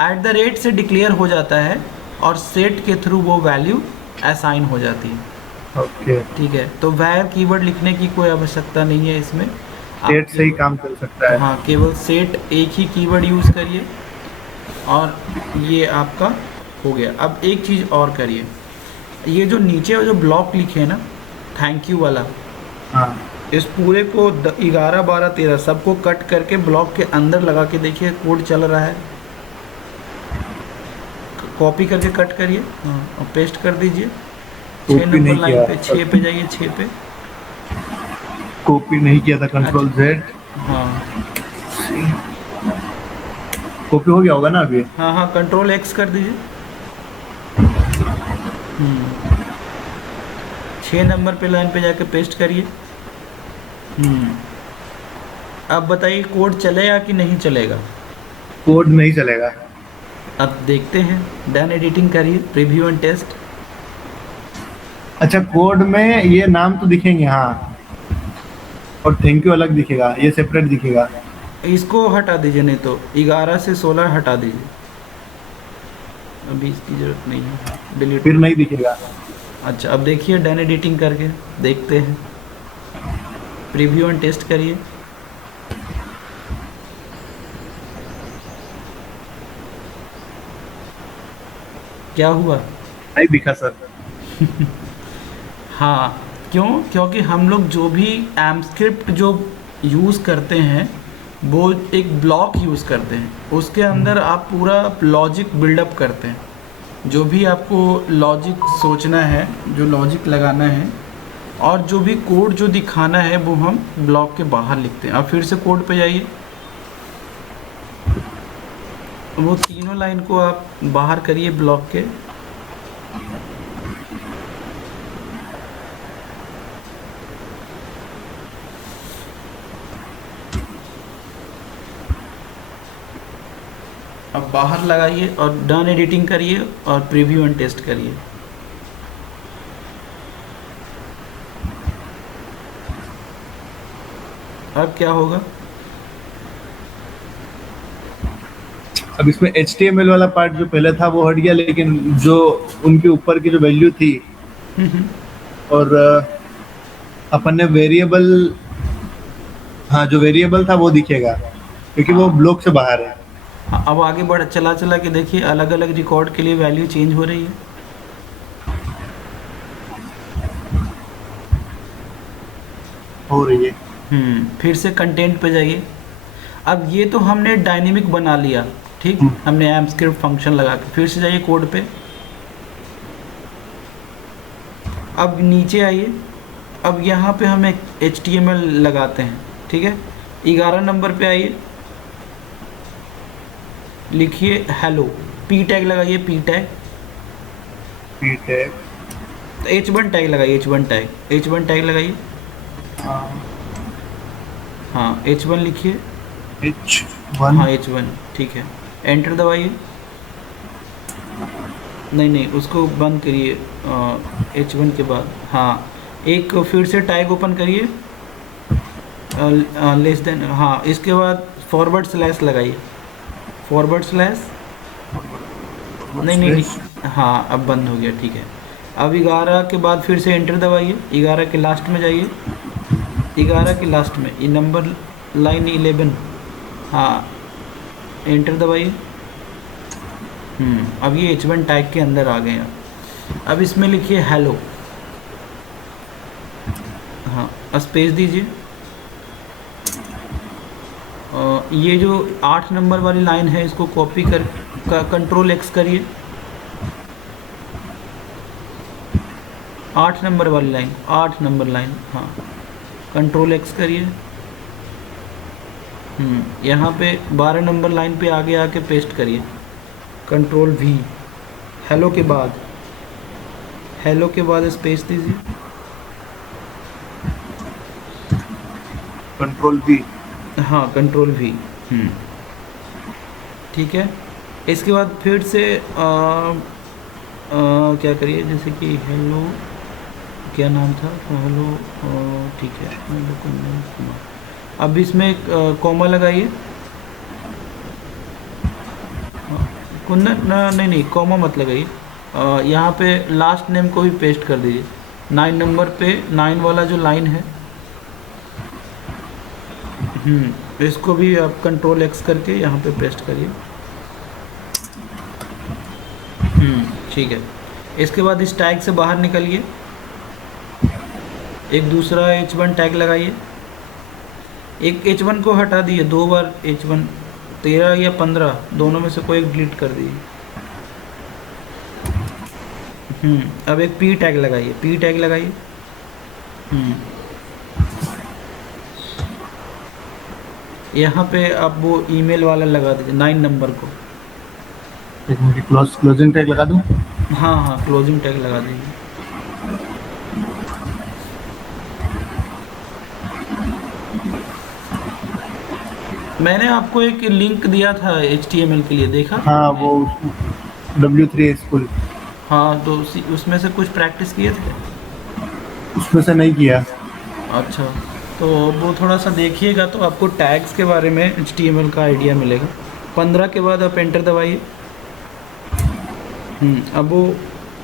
@ से डिक्लेयर हो जाता है, और सेट के थ्रू वो वैल्यू असाइन हो जाती है। ओके, ठीक है, तो वैर कीवर्ड लिखने की कोई आवश्यकता नहीं है इसमें। सेट से ही काम चल सकता है। हाँ केवल सेट एक ही कीवर्ड यूज़ करिए, और ये आपका हो गया। अब एक चीज़ और करिए, ये जो नीचे जो ब्लॉक लिखे हैं ना, थैंक यू वाला, हाँ, इस पूरे को 11 12 13 सबको कट करके ब्लॉक के अंदर लगा के देखिए, कोड चल रहा है। कॉपी करके कट करिए, हाँ, और पेस्ट कर दीजिए। 6 कॉपी नहीं नंबर लाइन किया। पे, 6 पे जाइए, 6 पे। कॉपी नहीं किया था, कंट्रोल Z। हाँ कॉपी हो गया होगा ना अभी? हाँ हाँ, कंट्रोल X कर दीजिए। 6 नंबर पे लाइन पे जाके पेस्ट करिए। अब बताइए कोड चलेगा कि नहीं चलेगा? कोड नहीं चलेगा। अब देखते हैं, डन एडिटिंग करिए, प्रीव्यू एंड टेस्ट। अच्छा, कोड में ये नाम तो दिखेंगे, हाँ, और थैंक यू अलग दिखेगा, ये सेपरेट दिखेगा। इसको हटा दीजिए, नहीं तो 11 से 16 हटा दीजिए, अभी इसकी ज़रूरत नहीं है, डिलीट। फिर नहीं दिखेगा। अच्छा, अब देखिए डन एडिटिंग करके देखते हैं, प्रीव्यू एंड टेस्ट करिए। क्या हुआ? नहीं दिखा सर। हाँ, क्यों? क्योंकि हम लोग जो भी एमस्क्रिप्ट जो यूज़ करते हैं वो एक ब्लॉक यूज़ करते हैं, उसके अंदर आप पूरा लॉजिक बिल्डअप करते हैं। जो भी आपको लॉजिक सोचना है, जो लॉजिक लगाना है, और जो भी कोड जो दिखाना है वो हम ब्लॉक के बाहर लिखते हैं। अब फिर से कोड पे जाइए, वो तीनों लाइन को आप बाहर करिए ब्लॉक के। अब बाहर लगाइए और डन एडिटिंग करिए और प्रीव्यू एंड टेस्ट करिए। अब क्या होगा? अब इसमें HTML वाला पार्ट जो पहले था वो हट गया, लेकिन जो उनके ऊपर की जो वैल्यू थी और अपन ने वेरिएबल, हाँ, जो वेरिएबल था वो दिखेगा, क्योंकि वो ब्लॉक से बाहर है। अब आगे बढ़ चला चला के देखिए, अलग अलग रिकॉर्ड के लिए वैल्यू चेंज हो रही है। हो रही है। फिर से कंटेंट पे जाइए। अब ये तो हमने डायनेमिक बना लिया, ठीक, हमने एमस्क्रिप्ट फंक्शन लगा के। फिर से जाइए कोड पे, अब नीचे आइए। अब यहाँ पे हम एक HTML लगाते हैं, ठीक है। 11 नंबर पे आइए, लिखिए हेलो, पी टैग लगाइए, पी टैग, ठीक है। H1 टैग लगाइए, H1 टैग, H1 टैग लगाइए। हाँ, H1 लिखिए, H1, हाँ H1, ठीक है। एंटर दबाइए, नहीं उसको बंद करिए, H1 के बाद, हाँ, एक फिर से टैग ओपन करिए, लेस देन, हाँ, इसके बाद फॉरवर्ड स्लैश लगाइए, फॉरवर्ड स्लैश, नहीं, हाँ, अब बंद हो गया, ठीक है। अब 11 के बाद फिर से एंटर दबाइए, 11 के लास्ट में जाइए, 11 के लास्ट में ये नंबर लाइन 11, हाँ, एंटर दबाइए। अब ये H1 टैग के अंदर आ गए हैं। अब इसमें लिखिए हेलो, हाँ, स्पेस दीजिए। ये जो 8 नंबर वाली लाइन है इसको कॉपी कर कंट्रोल X करिए, 8 नंबर वाली लाइन, 8 नंबर लाइन, हाँ, कंट्रोल X करिए। यहाँ पे 12 नंबर लाइन पे आगे आके पेस्ट करिए, कंट्रोल V। हेलो के बाद स्पेस दीजिए, कंट्रोल V, हाँ, कंट्रोल V। ठीक है। इसके बाद फिर से क्या करिए, जैसे कि हेलो, क्या नाम था, तो हेलो, ठीक है, अब इसमें कॉमा लगाइए, कुंदन, नहीं, कॉमा मत लगाइए। यहाँ पे लास्ट नेम को भी पेस्ट कर दीजिए, 9 नंबर पे 9 वाला जो लाइन है, इसको भी आप कंट्रोल X करके यहाँ पे पेस्ट करिए। ठीक है। इसके बाद इस टैग से बाहर निकलिए, एक दूसरा H1 टैग लगाइए, एक H1 को हटा दिए, 2 बार H1, 13 या 15 दोनों में से कोई एक डिलीट कर दीजिए। अब एक P टैग लगाइए, P टैग लगाइए। यहाँ पे आप वो ईमेल वाला लगा दीजिए, 9 नंबर को। एक मिनट, क्लोजिंग टैग लगा दूं? हाँ, क्लोजिंग टैग लगा दीजिए। मैंने आपको एक लिंक दिया था HTML के लिए, देखा? हाँ वो W3 स्कूल, हाँ, तो उसमें से कुछ प्रैक्टिस किए थे? उसमें से नहीं किया। अच्छा, तो वो थोड़ा सा देखिएगा तो आपको टैग्स के बारे में HTML का आइडिया मिलेगा। 15 के बाद आप एंटर दबाइए। अब वो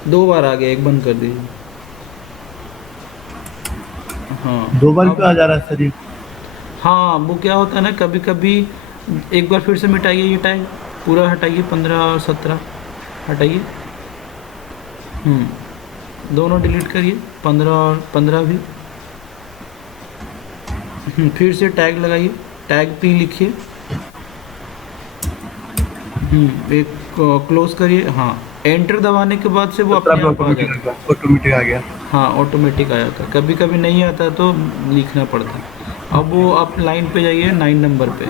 2 बार आ गया, एक बंद कर दीजिए। हाँ, 2 बार अब क्यों आ जा रहा है सर ये? हाँ, वो क्या होता है ना, कभी कभी एक बार फिर से मिटाइए ये टैग, पूरा हटाइए, 15 और 17 हटाइए। दोनों डिलीट करिए, 15 और 15 भी। फिर से टैग लगाइए, टैग पी लिखिए। एक क्लोज करिए। हाँ, एंटर दबाने के बाद से वो 17 अपने पे आप आ ऑटोमेटिक आ जाता है। गया, ऑटोमेटिक आ गया। हाँ, ऑटोमेटिक आ जाता है, कभी कभी नहीं आता तो लिखना पड़ता है। अब वो आप लाइन पे जाइए 9 नंबर पे।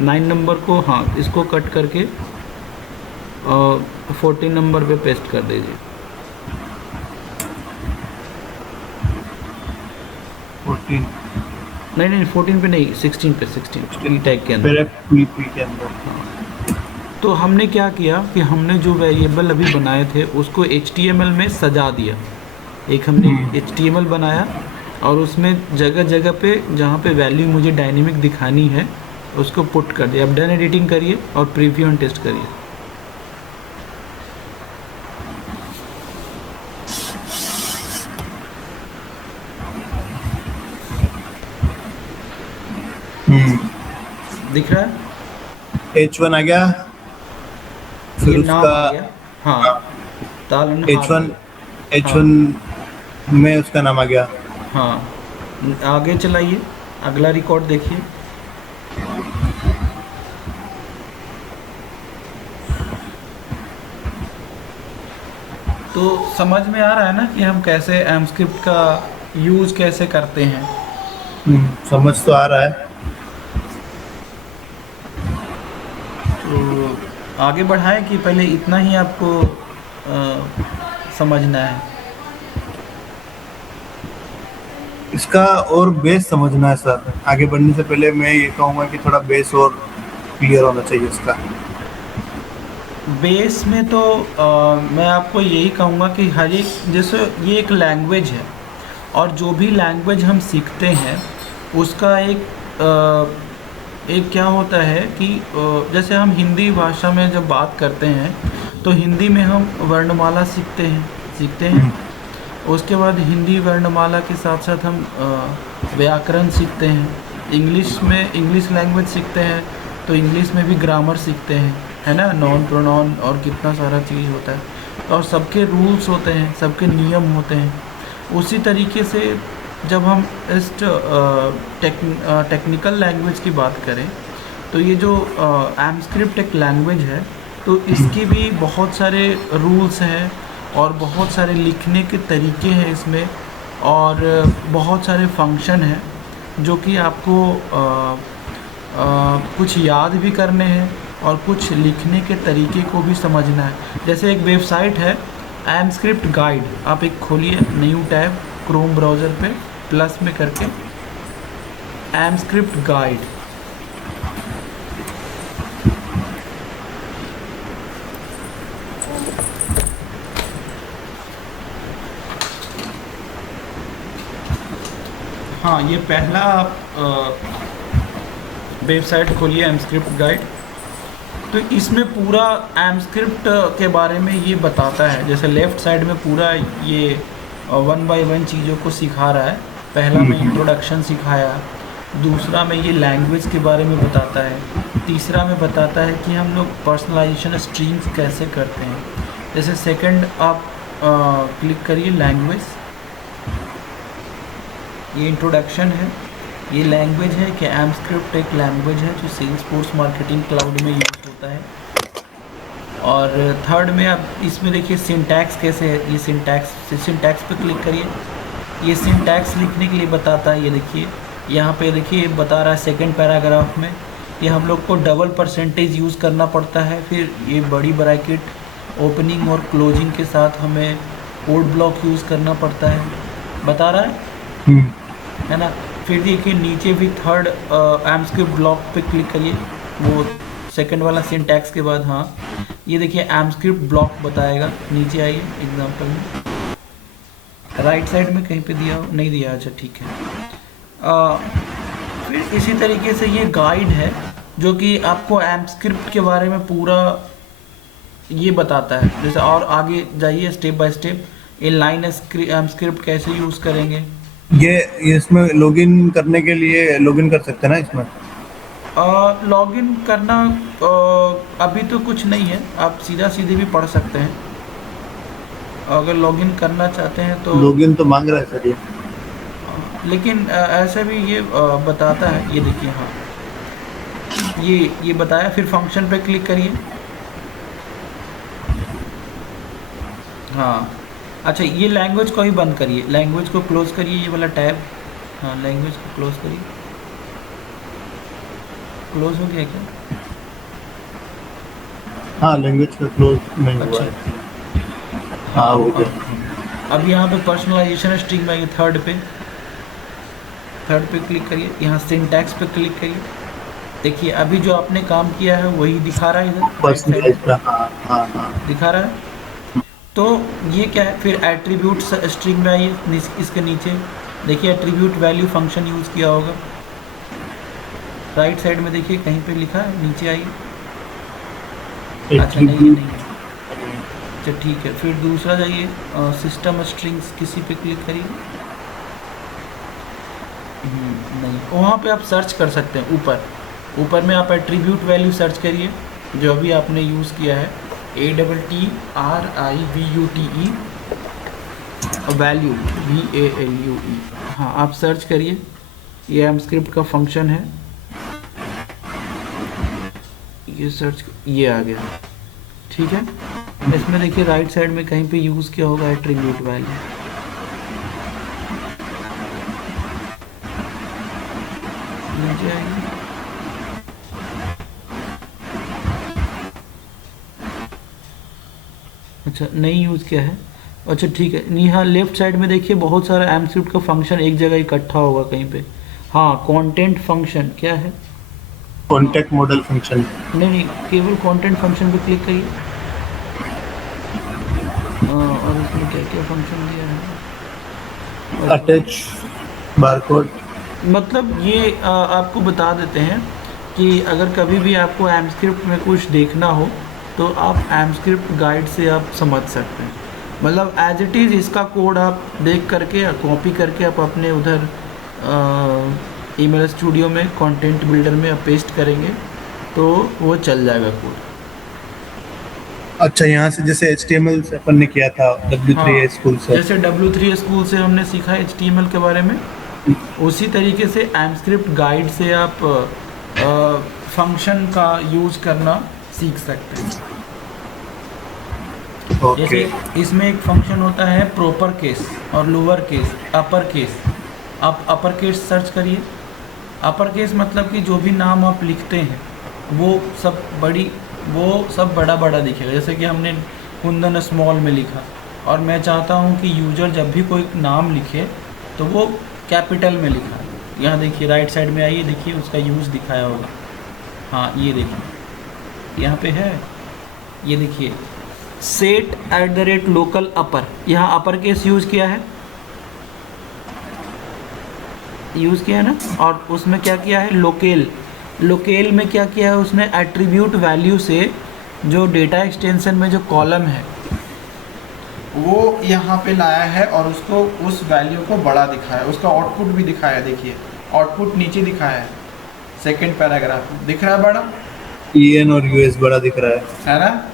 9 नंबर को, हाँ, इसको कट करके 14 नंबर पे पेस्ट कर दीजिए। 14 नहीं नहीं, 14 पे नहीं, 16 पे, 16 ई टैग के अंदर। फिर पी के अंदर। तो हमने क्या किया कि हमने जो वेरिएबल अभी बनाए थे उसको HTML में सजा दिया। एक हमने HTML बनाया और उसमें जगह जगह पे जहाँ पे वैल्यू मुझे डायनेमिक दिखानी है उसको पुट कर दिया। अब डन एडिटिंग करिए और प्रीव्यू एंड टेस्ट करिए। दिख रहा है? H1 आ गया, ये फिर नाम उसका आ गया। हाँ, तालन हाथ H1 में। हाँ H1 में उसका नाम आ गया। हाँ, आगे चलाइए, अगला रिकॉर्ड देखिए। तो समझ में आ रहा है ना कि हम कैसे एम स्क्रिप्ट का यूज़ कैसे करते हैं। समझ तो आ रहा है। तो आगे बढ़ाएं कि पहले इतना ही आपको समझना है? इसका और बेस समझना है सर। आगे बढ़ने से पहले मैं ये कहूँगा कि थोड़ा बेस और क्लियर होना चाहिए इसका। बेस में तो मैं आपको यही कहूँगा कि हर एक, जैसे ये एक लैंग्वेज है और जो भी लैंग्वेज हम सीखते हैं उसका एक क्या होता है कि जैसे हम हिंदी भाषा में जब बात करते हैं तो हिंदी में हम वर्णमाला सीखते हैं। उसके बाद हिंदी वर्णमाला के साथ साथ हम व्याकरण सीखते हैं। इंग्लिश लैंग्वेज सीखते हैं तो इंग्लिश में भी ग्रामर सीखते हैं, है ना, नॉन प्रोनाउन और कितना सारा चीज़ होता है। और सबके रूल्स होते हैं, सबके नियम होते हैं। उसी तरीके से जब हम इस टेक्निकल लैंग्वेज की बात करें तो ये जो एम स्क्रिप्ट एक लैंग्वेज है तो इसके भी बहुत सारे रूल्स हैं और बहुत सारे लिखने के तरीके हैं इसमें, और बहुत सारे फंक्शन हैं जो कि आपको कुछ याद भी करने हैं और कुछ लिखने के तरीके को भी समझना है। जैसे एक वेबसाइट है एम स्क्रिप्ट गाइड, आप एक खोलिए न्यू टैब क्रोम ब्राउज़र पे प्लस में करके एम स्क्रिप्ट गाइड। हाँ, ये पहला वेबसाइट खोलिए एम स्क्रिप्ट गाइड। तो इसमें पूरा एम स्क्रिप्ट के बारे में ये बताता है। जैसे लेफ़्ट साइड में पूरा ये 1 बाय 1 चीज़ों को सिखा रहा है। पहला में इंट्रोडक्शन सिखाया, दूसरा में ये लैंग्वेज के बारे में बताता है, तीसरा में बताता है कि हम लोग पर्सनलाइजेशन स्ट्रिंग्स कैसे करते हैं। जैसे सेकंड आप क्लिक करिए लैंग्वेज, ये इंट्रोडक्शन है। ये लैंग्वेज है कि एम स्क्रिप्ट एक लैंग्वेज है जो सेल्सफोर्स मार्केटिंग क्लाउड में यूज़ होता है। और थर्ड में आप इसमें देखिए सिंटैक्स कैसे है। ये सिंटैक्स पे क्लिक करिए, ये सिंटैक्स लिखने के लिए बताता है। ये देखिए यहाँ पे, देखिए बता रहा है सेकंड पैराग्राफ में ये हम लोग को डबल परसेंटेज यूज़ करना पड़ता है। फिर ये बड़ी ब्रैकेट ओपनिंग और क्लोजिंग के साथ हमें कोड ब्लॉक यूज़ करना पड़ता है, बता रहा है ना। फिर देखिए नीचे भी थर्ड एमस्क्रिप्ट ब्लॉक पे क्लिक करिए, वो सेकंड वाला सिंटैक्स के बाद। हाँ, ये देखिए एमस्क्रिप्ट ब्लॉक बताएगा। नीचे आइए एग्जांपल में, राइट साइड में कहीं पे दिया हो, नहीं दिया, अच्छा ठीक है। फिर इसी तरीके से ये गाइड है जो कि आपको एमस्क्रिप्ट के बारे में पूरा ये बताता है। जैसे और आगे जाइए स्टेप बाय स्टेप, इनलाइन एमस्क्रिप्ट कैसे यूज़ करेंगे। ये इसमें लॉगिन करने के लिए लॉगिन कर सकते हैं ना इसमें? लॉगिन करना अभी तो कुछ नहीं है, आप सीधा सीधे भी पढ़ सकते हैं अगर लॉगिन करना चाहते हैं तो। लॉगिन तो मांग रहा है सर ये। लेकिन ऐसे भी ये बताता है, ये देखिए। हाँ, ये बताया। फिर फंक्शन पे क्लिक करिए। हाँ, अच्छा, ये लैंग्वेज को ही बंद करिए, लैंग्वेज को क्लोज करिए, ये वाला टैब। हाँ, लैंग्वेज को क्लोज करिए। क्लोज हो गया क्या? हाँ, लैंग्वेज का क्लोज नहीं हुआ अच्छा, है। हाँ, हो गया। अब यहाँ पे पर्सनलाइजेशन स्ट्रिंग में आइए, थर्ड पे क्लिक करिए, यहाँ सिंटैक्स पे क्लिक करिए। देखिए अभी जो आपने काम किया है वही दिखा रहा है, इधर राइट साइड पर्सनलाइज में का, हाँ हाँ हाँ। दिखा रहा है। तो ये क्या है, फिर एट्रीब्यूट स्ट्रिंग में आइए, इसके नीचे देखिए एट्रीब्यूट वैल्यू फंक्शन यूज़ किया होगा, राइट साइड में देखिए कहीं पे लिखा है, नीचे आइए। अच्छा नहीं, ये नहीं है, अच्छा ठीक है। फिर दूसरा जाइए, सिस्टम स्ट्रिंग्स, किसी पे क्लिक करिए। नहीं, वहाँ पे आप सर्च कर सकते हैं, ऊपर में आप एट्रीब्यूट वैल्यू सर्च करिए जो अभी आपने यूज़ किया है, ATTRIVUTE वैल्यू, VALUE। हाँ, आप सर्च करिए, ये एमस्क्रिप्ट का फंक्शन है, ये सर्च, ये आ गया, ठीक है। इसमें देखिए राइट साइड में कहीं पे यूज़ किया होगा एट्रीब्यूट वैल्यू। नीचे आइए, अच्छा नहीं यूज़ किया है, अच्छा ठीक है। नहीं, हाँ, लेफ्ट साइड में देखिए बहुत सारा एमस्क्रिप्ट का फंक्शन एक जगह इकट्ठा होगा कहीं पे। हाँ, कंटेंट फंक्शन क्या है? Contact model function. नहीं, केवल कंटेंट फंक्शन पे क्लिक करिए। और इसमें क्या क्या फंक्शन दिया है? Attach barcode. मतलब ये आपको बता देते हैं कि अगर कभी भी आपको एमस्क्रिप्ट में कुछ देखना हो तो आप एमस्क्रिप्ट गाइड से आप समझ सकते हैं। मतलब एज इट इज़ इसका कोड आप देख करके कॉपी करके आप अपने उधर ईमेल स्टूडियो में कंटेंट बिल्डर में आप पेस्ट करेंगे तो वो चल जाएगा कोड। अच्छा, यहाँ से जैसे HTML से अपन ने किया था W3 स्कूल से, जैसे W3 स्कूल से हमने सीखा HTML के बारे में, उसी तरीके से एमस्क्रिप्ट गाइड से आप फंक्शन का यूज़ करना सीख सकते हैं। ओके। जैसे इसमें एक फंक्शन होता है प्रॉपर केस और लोअर केस, अपर केस। आप अपर केस सर्च करिए। अपर केस मतलब कि जो भी नाम आप लिखते हैं वो सब बड़ा बड़ा दिखेगा। जैसे कि हमने कुंदन स्मॉल में लिखा और मैं चाहता हूँ कि यूजर जब भी कोई नाम लिखे तो वो कैपिटल में लिखा है। यहाँ देखिए राइट साइड में आइए, देखिए उसका यूज़ दिखाया होगा। हाँ, ये देखिए यहाँ पे है, ये देखिए set@local upper, यहाँ अपर केस यूज़ किया है ना। और उसमें क्या किया है, लोकेल में क्या किया है उसने, एट्रीब्यूट वैल्यू से जो डेटा एक्सटेंशन में जो कॉलम है वो यहाँ पे लाया है और उसको उस वैल्यू को बड़ा दिखाया, उसका आउटपुट भी दिखाया। देखिए आउटपुट नीचे दिखाया है, सेकंड पैराग्राफ में दिख रहा है बड़ा, EN और US बड़ा दिख रहा है ना।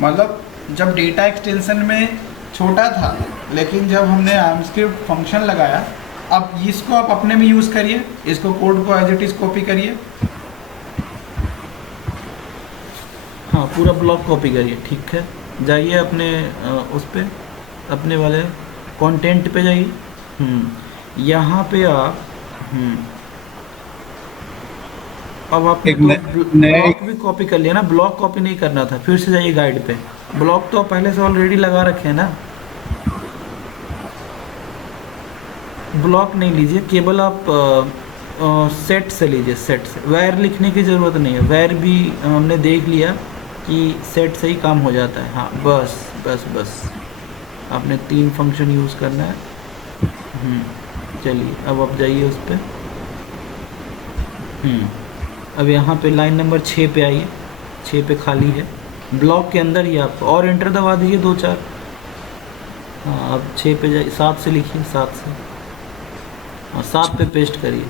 मतलब जब डेटा एक्सटेंशन में छोटा था, लेकिन जब हमने एमस्क्रिप्ट फंक्शन लगाया, अब इसको आप अपने में यूज़ करिए, इसको कोड को एज इट इज़ कॉपी करिए। हाँ, पूरा ब्लॉक कॉपी करिए, ठीक है। जाइए अपने उस पे, अपने वाले कंटेंट पे जाइए। यहाँ पे आप अब आपने ब्लॉक भी कॉपी कर लिया ना, ब्लॉक कॉपी नहीं करना था। फिर से जाइए गाइड पे, ब्लॉक तो पहले से ऑलरेडी लगा रखे हैं ना। ब्लॉक नहीं लीजिए, केवल आप सेट से लीजिए, सेट से। वैर लिखने की ज़रूरत नहीं है, वैर भी हमने देख लिया कि सेट से ही काम हो जाता है। हाँ बस बस बस, आपने 3 फंक्शन यूज़ करना है। चलिए अब आप जाइए उस पर। अब यहाँ पे लाइन नंबर 6 पे आइए, 6 पे खाली है, ब्लॉक के अंदर ही आप और एंटर दबा दीजिए 2-4। हाँ अब 6 पे जाइए, 7 से लिखिए, 7 से, हाँ 7 पे पेस्ट करिए,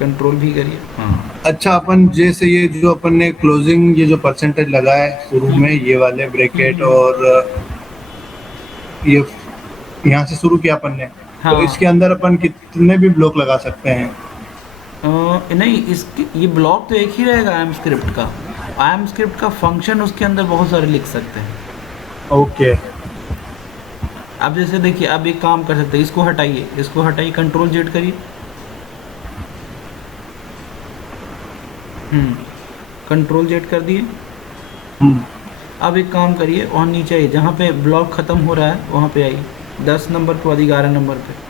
कंट्रोल भी करिए। हाँ अच्छा, अपन जैसे ये जो अपन ने क्लोजिंग ये जो परसेंटेज लगा है शुरू में, ये वाले ब्रैकेट और ये यहाँ से शुरू किया अपन ने, तो हाँ इसके अंदर अपन कितने भी ब्लॉक लगा सकते हैं? नहीं, इसकी ये ब्लॉक तो एक ही रहेगा आई एम स्क्रिप्ट का। आई एम स्क्रिप्ट का फंक्शन उसके अंदर बहुत सारे लिख सकते हैं। ओके। अब जैसे देखिए, अब एक काम कर सकते हैं, इसको हटाइए, इसको हटाइए, कंट्रोल जेड करिए। कंट्रोल जेड कर दिए। अब एक काम करिए, और नीचे आइए, जहाँ पे ब्लॉक ख़त्म हो रहा है वहाँ पे आइए, 10 नंबर के बाद 11 नंबर पे।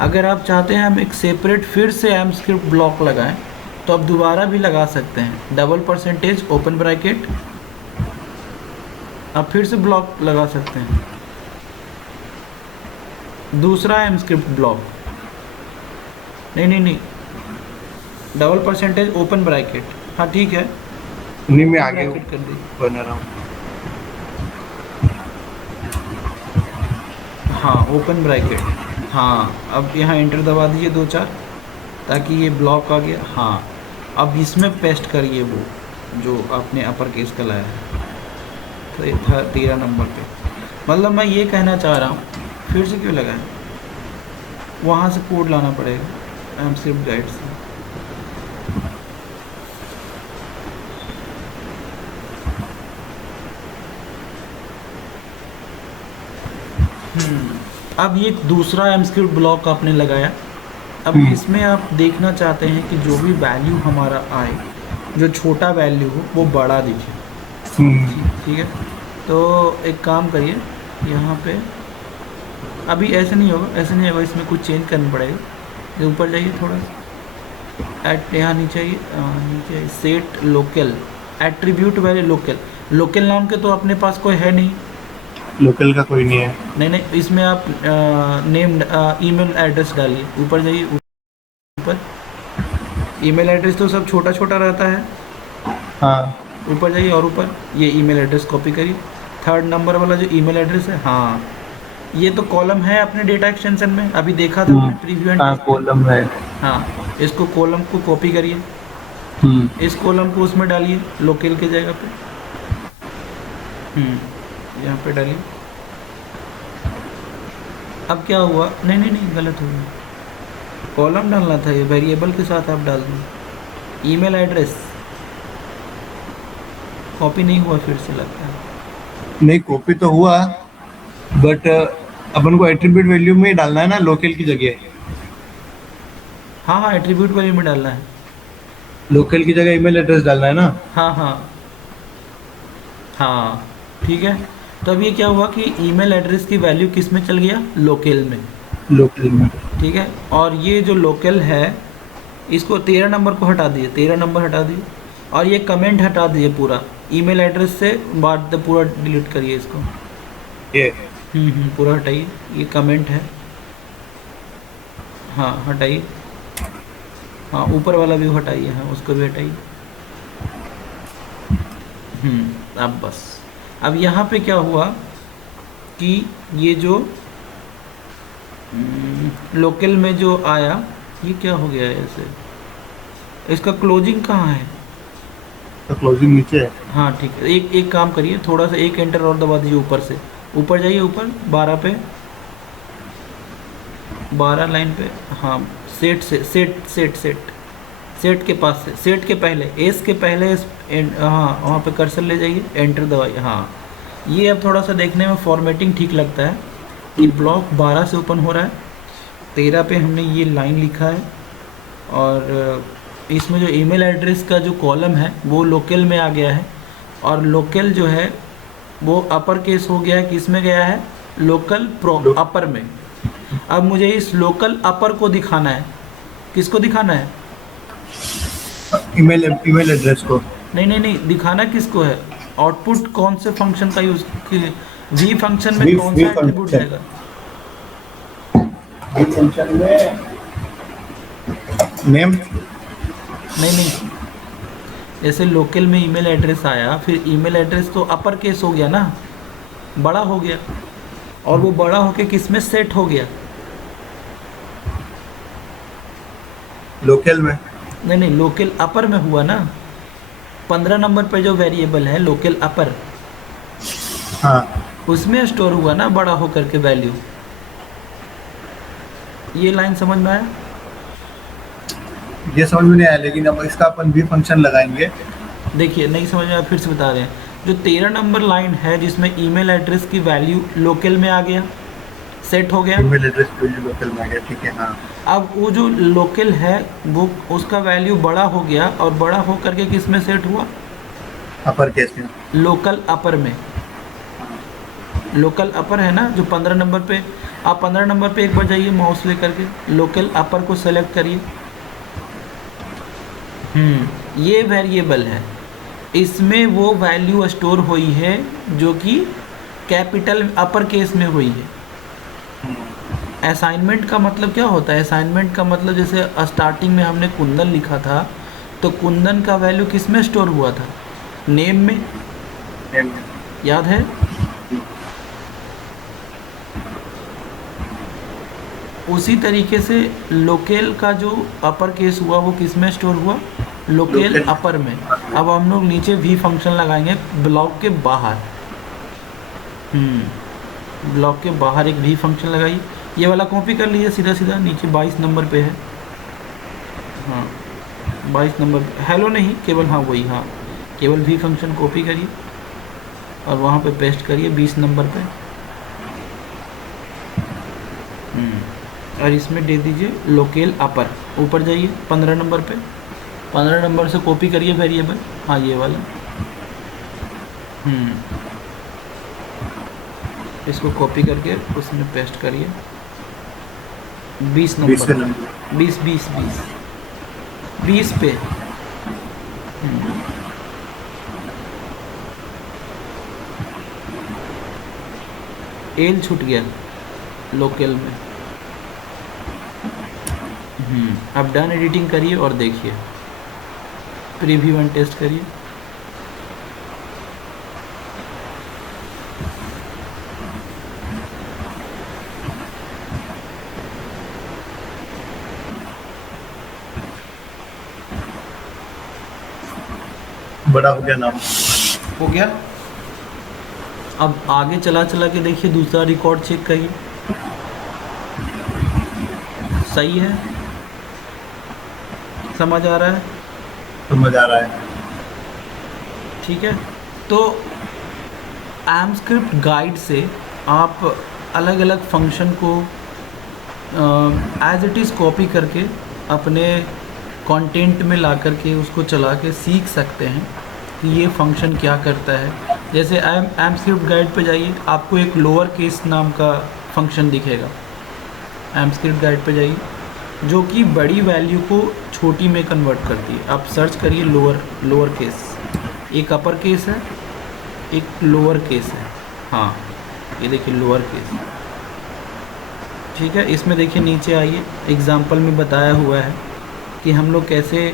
अगर आप चाहते हैं हम एक सेपरेट फिर से एम स्क्रिप्ट ब्लॉक लगाएं, तो आप दोबारा भी लगा सकते हैं, डबल परसेंटेज ओपन ब्रैकेट, आप फिर से ब्लॉक लगा सकते हैं, दूसरा एम स्क्रिप्ट ब्लॉक। नहीं, डबल परसेंटेज ओपन ब्रैकेट, हाँ ठीक है, नहीं, मैं आगे ब्रैकेट कर दीजिए। बना रहा हूँ। हाँ ओपन ब्रैकेट, हाँ अब यहाँ एंटर दबा दीजिए 2-4, ताकि ये ब्लॉक आ गया। हाँ अब इसमें पेस्ट करिए वो जो आपने अपर केस का लाया है, तो ये था 13 नंबर पे। मतलब मैं ये कहना चाह रहा हूँ, फिर से क्यों लगाएं, वहाँ से कोड लाना पड़ेगा एम स्क्रिप्ट गाइड से। अब ये दूसरा एम स्क्रिप्ट ब्लॉक आपने लगाया। अब इसमें आप देखना चाहते हैं कि जो भी वैल्यू हमारा आए, जो छोटा वैल्यू हो वो बड़ा दिखे, ठीक है। तो एक काम करिए, यहाँ पे अभी ऐसे नहीं होगा, ऐसे नहीं होगा, इसमें कुछ चेंज करना पड़ेगा। ये ऊपर जाइए थोड़ा सा, यहाँ नीचे आइए, नीचे आइए, set local attribute value local. Local नाम के तो अपने पास कोई है नहीं, लोकल का कोई नहीं है। नहीं, इसमें आप नेम ईमेल एड्रेस डालिए, ऊपर जाइए, ऊपर ईमेल एड्रेस तो सब छोटा छोटा रहता है। हाँ, ऊपर जाइए और ऊपर ये ईमेल एड्रेस कॉपी करिए, 3rd नंबर वाला जो ईमेल एड्रेस है। हाँ ये तो कॉलम है अपने डेटा एक्सटेंशन में, अभी देखा था प्रीव्यू एंड टेस्ट। कॉलम है। हाँ इसको कॉलम को कॉपी करिए, इस कॉलम को उसमें डालिए लोकल की जगह पे, यहाँ पे डालिए। अब क्या हुआ, नहीं गलत हो गया, कॉलम डालना था, ये वेरिएबल के साथ आप डाल दें। ईमेल एड्रेस कॉपी नहीं हुआ, फिर से लगता है। नहीं, कॉपी तो हुआ, बट अपन को एट्रीब्यूट वैल्यू में ही डालना है ना, लोकल की जगह। हाँ एट्रीब्यूट वैल्यू में डालना है, लोकल की जगह ईमेल एड्रेस डालना है ना। हाँ ठीक है। तो अब ये क्या हुआ कि ईमेल एड्रेस की वैल्यू किस में चल गया, लोकल में, लोकल में। ठीक है। और ये जो लोकल है, इसको 13 नंबर को हटा दिए, 13 नंबर हटा दिए, और ये कमेंट हटा दिए पूरा, ईमेल एड्रेस से बाद पूरा डिलीट करिए इसको, ये पूरा हटाइए, ये कमेंट है, हाँ हटाइए। हाँ ऊपर वाला भी हटाइए, हाँ उसको भी हटाइए। अब बस, अब यहाँ पे क्या हुआ कि ये जो लोकल में जो आया, ये क्या हो गया है ऐसे, इसका क्लोजिंग कहाँ है, तो क्लोजिंग नीचे है। हाँ ठीक है। एक काम करिए, थोड़ा सा एक एंटर और दबा दीजिए ऊपर से, ऊपर जाइए, ऊपर 12 पे, 12 लाइन पे, हाँ सेट से सेट के पास से, सेट के पहले, एस के पहले, हाँ वहाँ पे कर्सर ले जाइए, एंटर दबाइए। हाँ ये अब थोड़ा सा देखने में फॉर्मेटिंग ठीक लगता है कि ब्लॉक 12 से ओपन हो रहा है, 13 पे हमने ये लाइन लिखा है, और इसमें जो ईमेल एड्रेस का जो कॉलम है वो लोकल में आ गया है, और लोकल जो है वो अपर केस हो गया है, किस में गया है, लोकल प्रो अपर में, अब मुझे इस लोकल अपर को दिखाना है, किसको दिखाना है? ईमेल ईमेल एड्रेस को। नहीं नहीं नहीं, दिखाना किसको है? आउटपुट कौन से फंक्शन का यूज कि वी फंक्शन में वी कौन वी सा एट्रीब्यूट फंक्शन जाएगा? वी फंक्शन में नेम। नहीं नहीं, जैसे लोकल में ईमेल एड्रेस आया, फिर ईमेल एड्रेस तो अपर केस हो गया ना, बड़ा हो गया, और वो बड़ा होके किस में सेट हो गया? लोकल में। नहीं नहीं, लोकल अपर में हुआ ना। 15 नंबर पे जो वेरिएबल है लोकल अपर, हाँ उसमें स्टोर हुआ ना बड़ा होकर के वैल्यू। ये लाइन समझ में आया? ये समझ में नहीं आया, लेकिन अब इसका अपन वी फंक्शन लगाएंगे। देखिए नहीं समझ में आया, फिर से बता रहे हैं। जो 13 नंबर लाइन है जिसमें ईमेल एड्रेस की वैल्यू लोकल में आ गया, सेट हो गया। ईमेल एड्रेस वैल्यू लोकल में आ गया, ठीक है हाँ। अब वो जो लोकल है वो उसका वैल्यू बड़ा हो गया, और बड़ा हो करके किस में सेट हुआ? अपर केस में। लोकल अपर में। लोकल अपर है ना जो 15 नंबर पे। आप 15 नंबर पे एक बार जाइए माउस लेकर के, लोकल अपर को सेलेक्ट करिए। ये वेरिएबल है, इसमें वो वैल्यू स्टोर हुई है जो कि कैपिटल अपर केस में हुई है। असाइनमेंट का मतलब क्या होता है? असाइनमेंट का मतलब जैसे स्टार्टिंग में हमने कुंदन लिखा था, तो कुंदन का वैल्यू किस में स्टोर हुआ था? नेम में, नेम में। याद है? उसी तरीके से लोकल का जो अपर केस हुआ वो किस में स्टोर हुआ? लोकल लोकल अपर में। अब हम लोग नीचे वी फंक्शन लगाएंगे ब्लॉक के बाहर। ब्लॉक के बाहर एक वी फंक्शन लगाइए। ये वाला कॉपी कर लीजिए सीधा सीधा, नीचे 22 नंबर पे है। हाँ 22 नंबर, हेलो नहीं केवल, हाँ वही, हाँ केवल वी फंक्शन कॉपी करिए और वहाँ पे पेस्ट करिए 20 नंबर पे। और इसमें दे दीजिए लोकल अपर। ऊपर जाइए 15 नंबर पे, 15 नंबर से कॉपी करिए वेरिएबल, हाँ ये वाला। इसको कॉपी करके उसमें पेस्ट करिए 20 नंबर, 20 20 20 20 पे। एल छूट गया लोकल में। अब डन एडिटिंग करिए और देखिए, प्रीव्यू एंड टेस्ट करिए। बड़ा हो गया नाम। हो गया। अब आगे चला चला के देखिए, दूसरा रिकॉर्ड चेक करिए, सही है? समझ आ रहा है? समझ आ रहा है। ठीक है। तो एमस्क्रिप्ट गाइड से आप अलग अलग फंक्शन को एज इट इज़ कॉपी करके अपने कंटेंट में ला करके उसको चला के सीख सकते हैं कि ये फंक्शन क्या करता है। जैसे एमस्क्रिप्ट गाइड पे जाइए, आपको एक लोअर केस नाम का फंक्शन दिखेगा। एमस्क्रिप्ट गाइड पे जाइए, जो कि बड़ी वैल्यू को छोटी में कन्वर्ट करती है। आप सर्च करिए लोअर केस, एक अपर केस है एक लोअर केस है। हाँ ये देखिए लोअर केस, ठीक है। इसमें देखिए नीचे आइए, एग्जाम्पल में बताया हुआ है कि हम लोग कैसे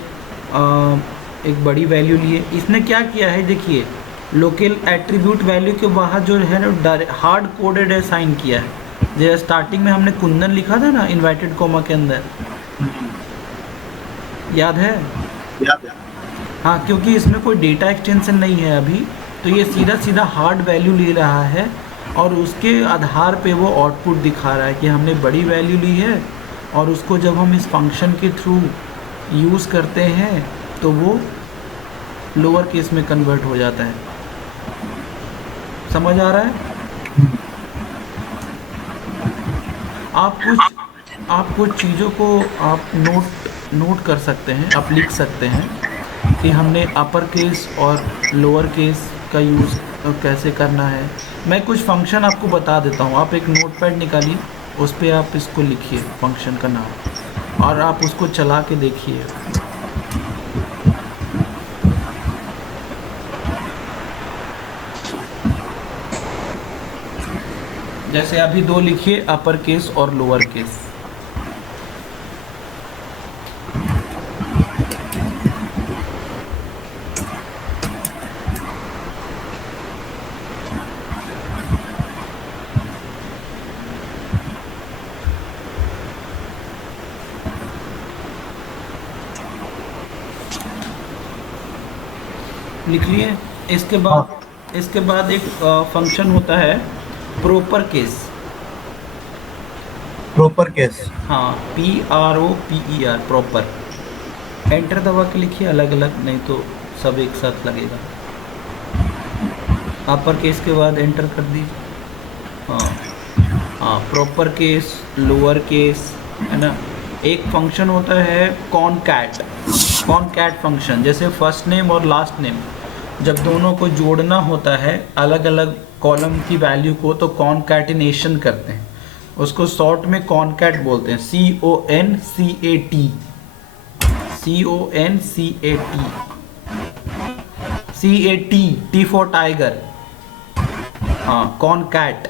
एक बड़ी वैल्यू लिए। इसने क्या किया है देखिए, लोकल एट्रीब्यूट वैल्यू के बाहर जो है ना हार्ड कोडेड है साइन किया है। जैसे स्टार्टिंग में हमने कुंदन लिखा था ना इन्वर्टेड कोमा के अंदर, याद है? याद है। हाँ, क्योंकि इसमें कोई डेटा एक्सटेंशन नहीं है अभी, तो ये सीधा सीधा हार्ड वैल्यू ले रहा है और उसके आधार पे वो आउटपुट दिखा रहा है कि हमने बड़ी वैल्यू ली है, और उसको जब हम इस फंक्शन के थ्रू यूज़ करते हैं तो वो लोअर केस में कन्वर्ट हो जाता है। समझ आ रहा है? आप कुछ चीज़ों को आप नोट कर सकते हैं, आप लिख सकते हैं कि हमने अपर केस और लोअर केस का यूज़ कैसे करना है। मैं कुछ फंक्शन आपको बता देता हूँ, आप एक नोटपैड निकालिए उस पर आप इसको लिखिए फंक्शन का नाम, और आप उसको चला के देखिए। जैसे अभी दो लिखिए, अपर केस और लोअर केस। लिख लिए। इसके बाद एक फंक्शन होता है प्रॉपर केस। Proper case. हाँ, PROPER, प्रॉपर। एंटर दबा के लिखिए अलग अलग, नहीं तो सब एक साथ लगेगा। अपर केस के बाद एंटर कर दीजिए। हाँ, प्रॉपर केस, लोअर केस, है ना। एक फंक्शन होता है कॉनकैट। कॉनकैट फंक्शन, जैसे फर्स्ट नेम और लास्ट नेम जब दोनों को जोड़ना होता है अलग अलग कॉलम की वैल्यू को, तो कॉनकैटिनेशन करते हैं। उसको शॉर्ट में कॉनकैट बोलते हैं, CONCAT। CONCAT, T for tiger. हाँ, कॉनकैट।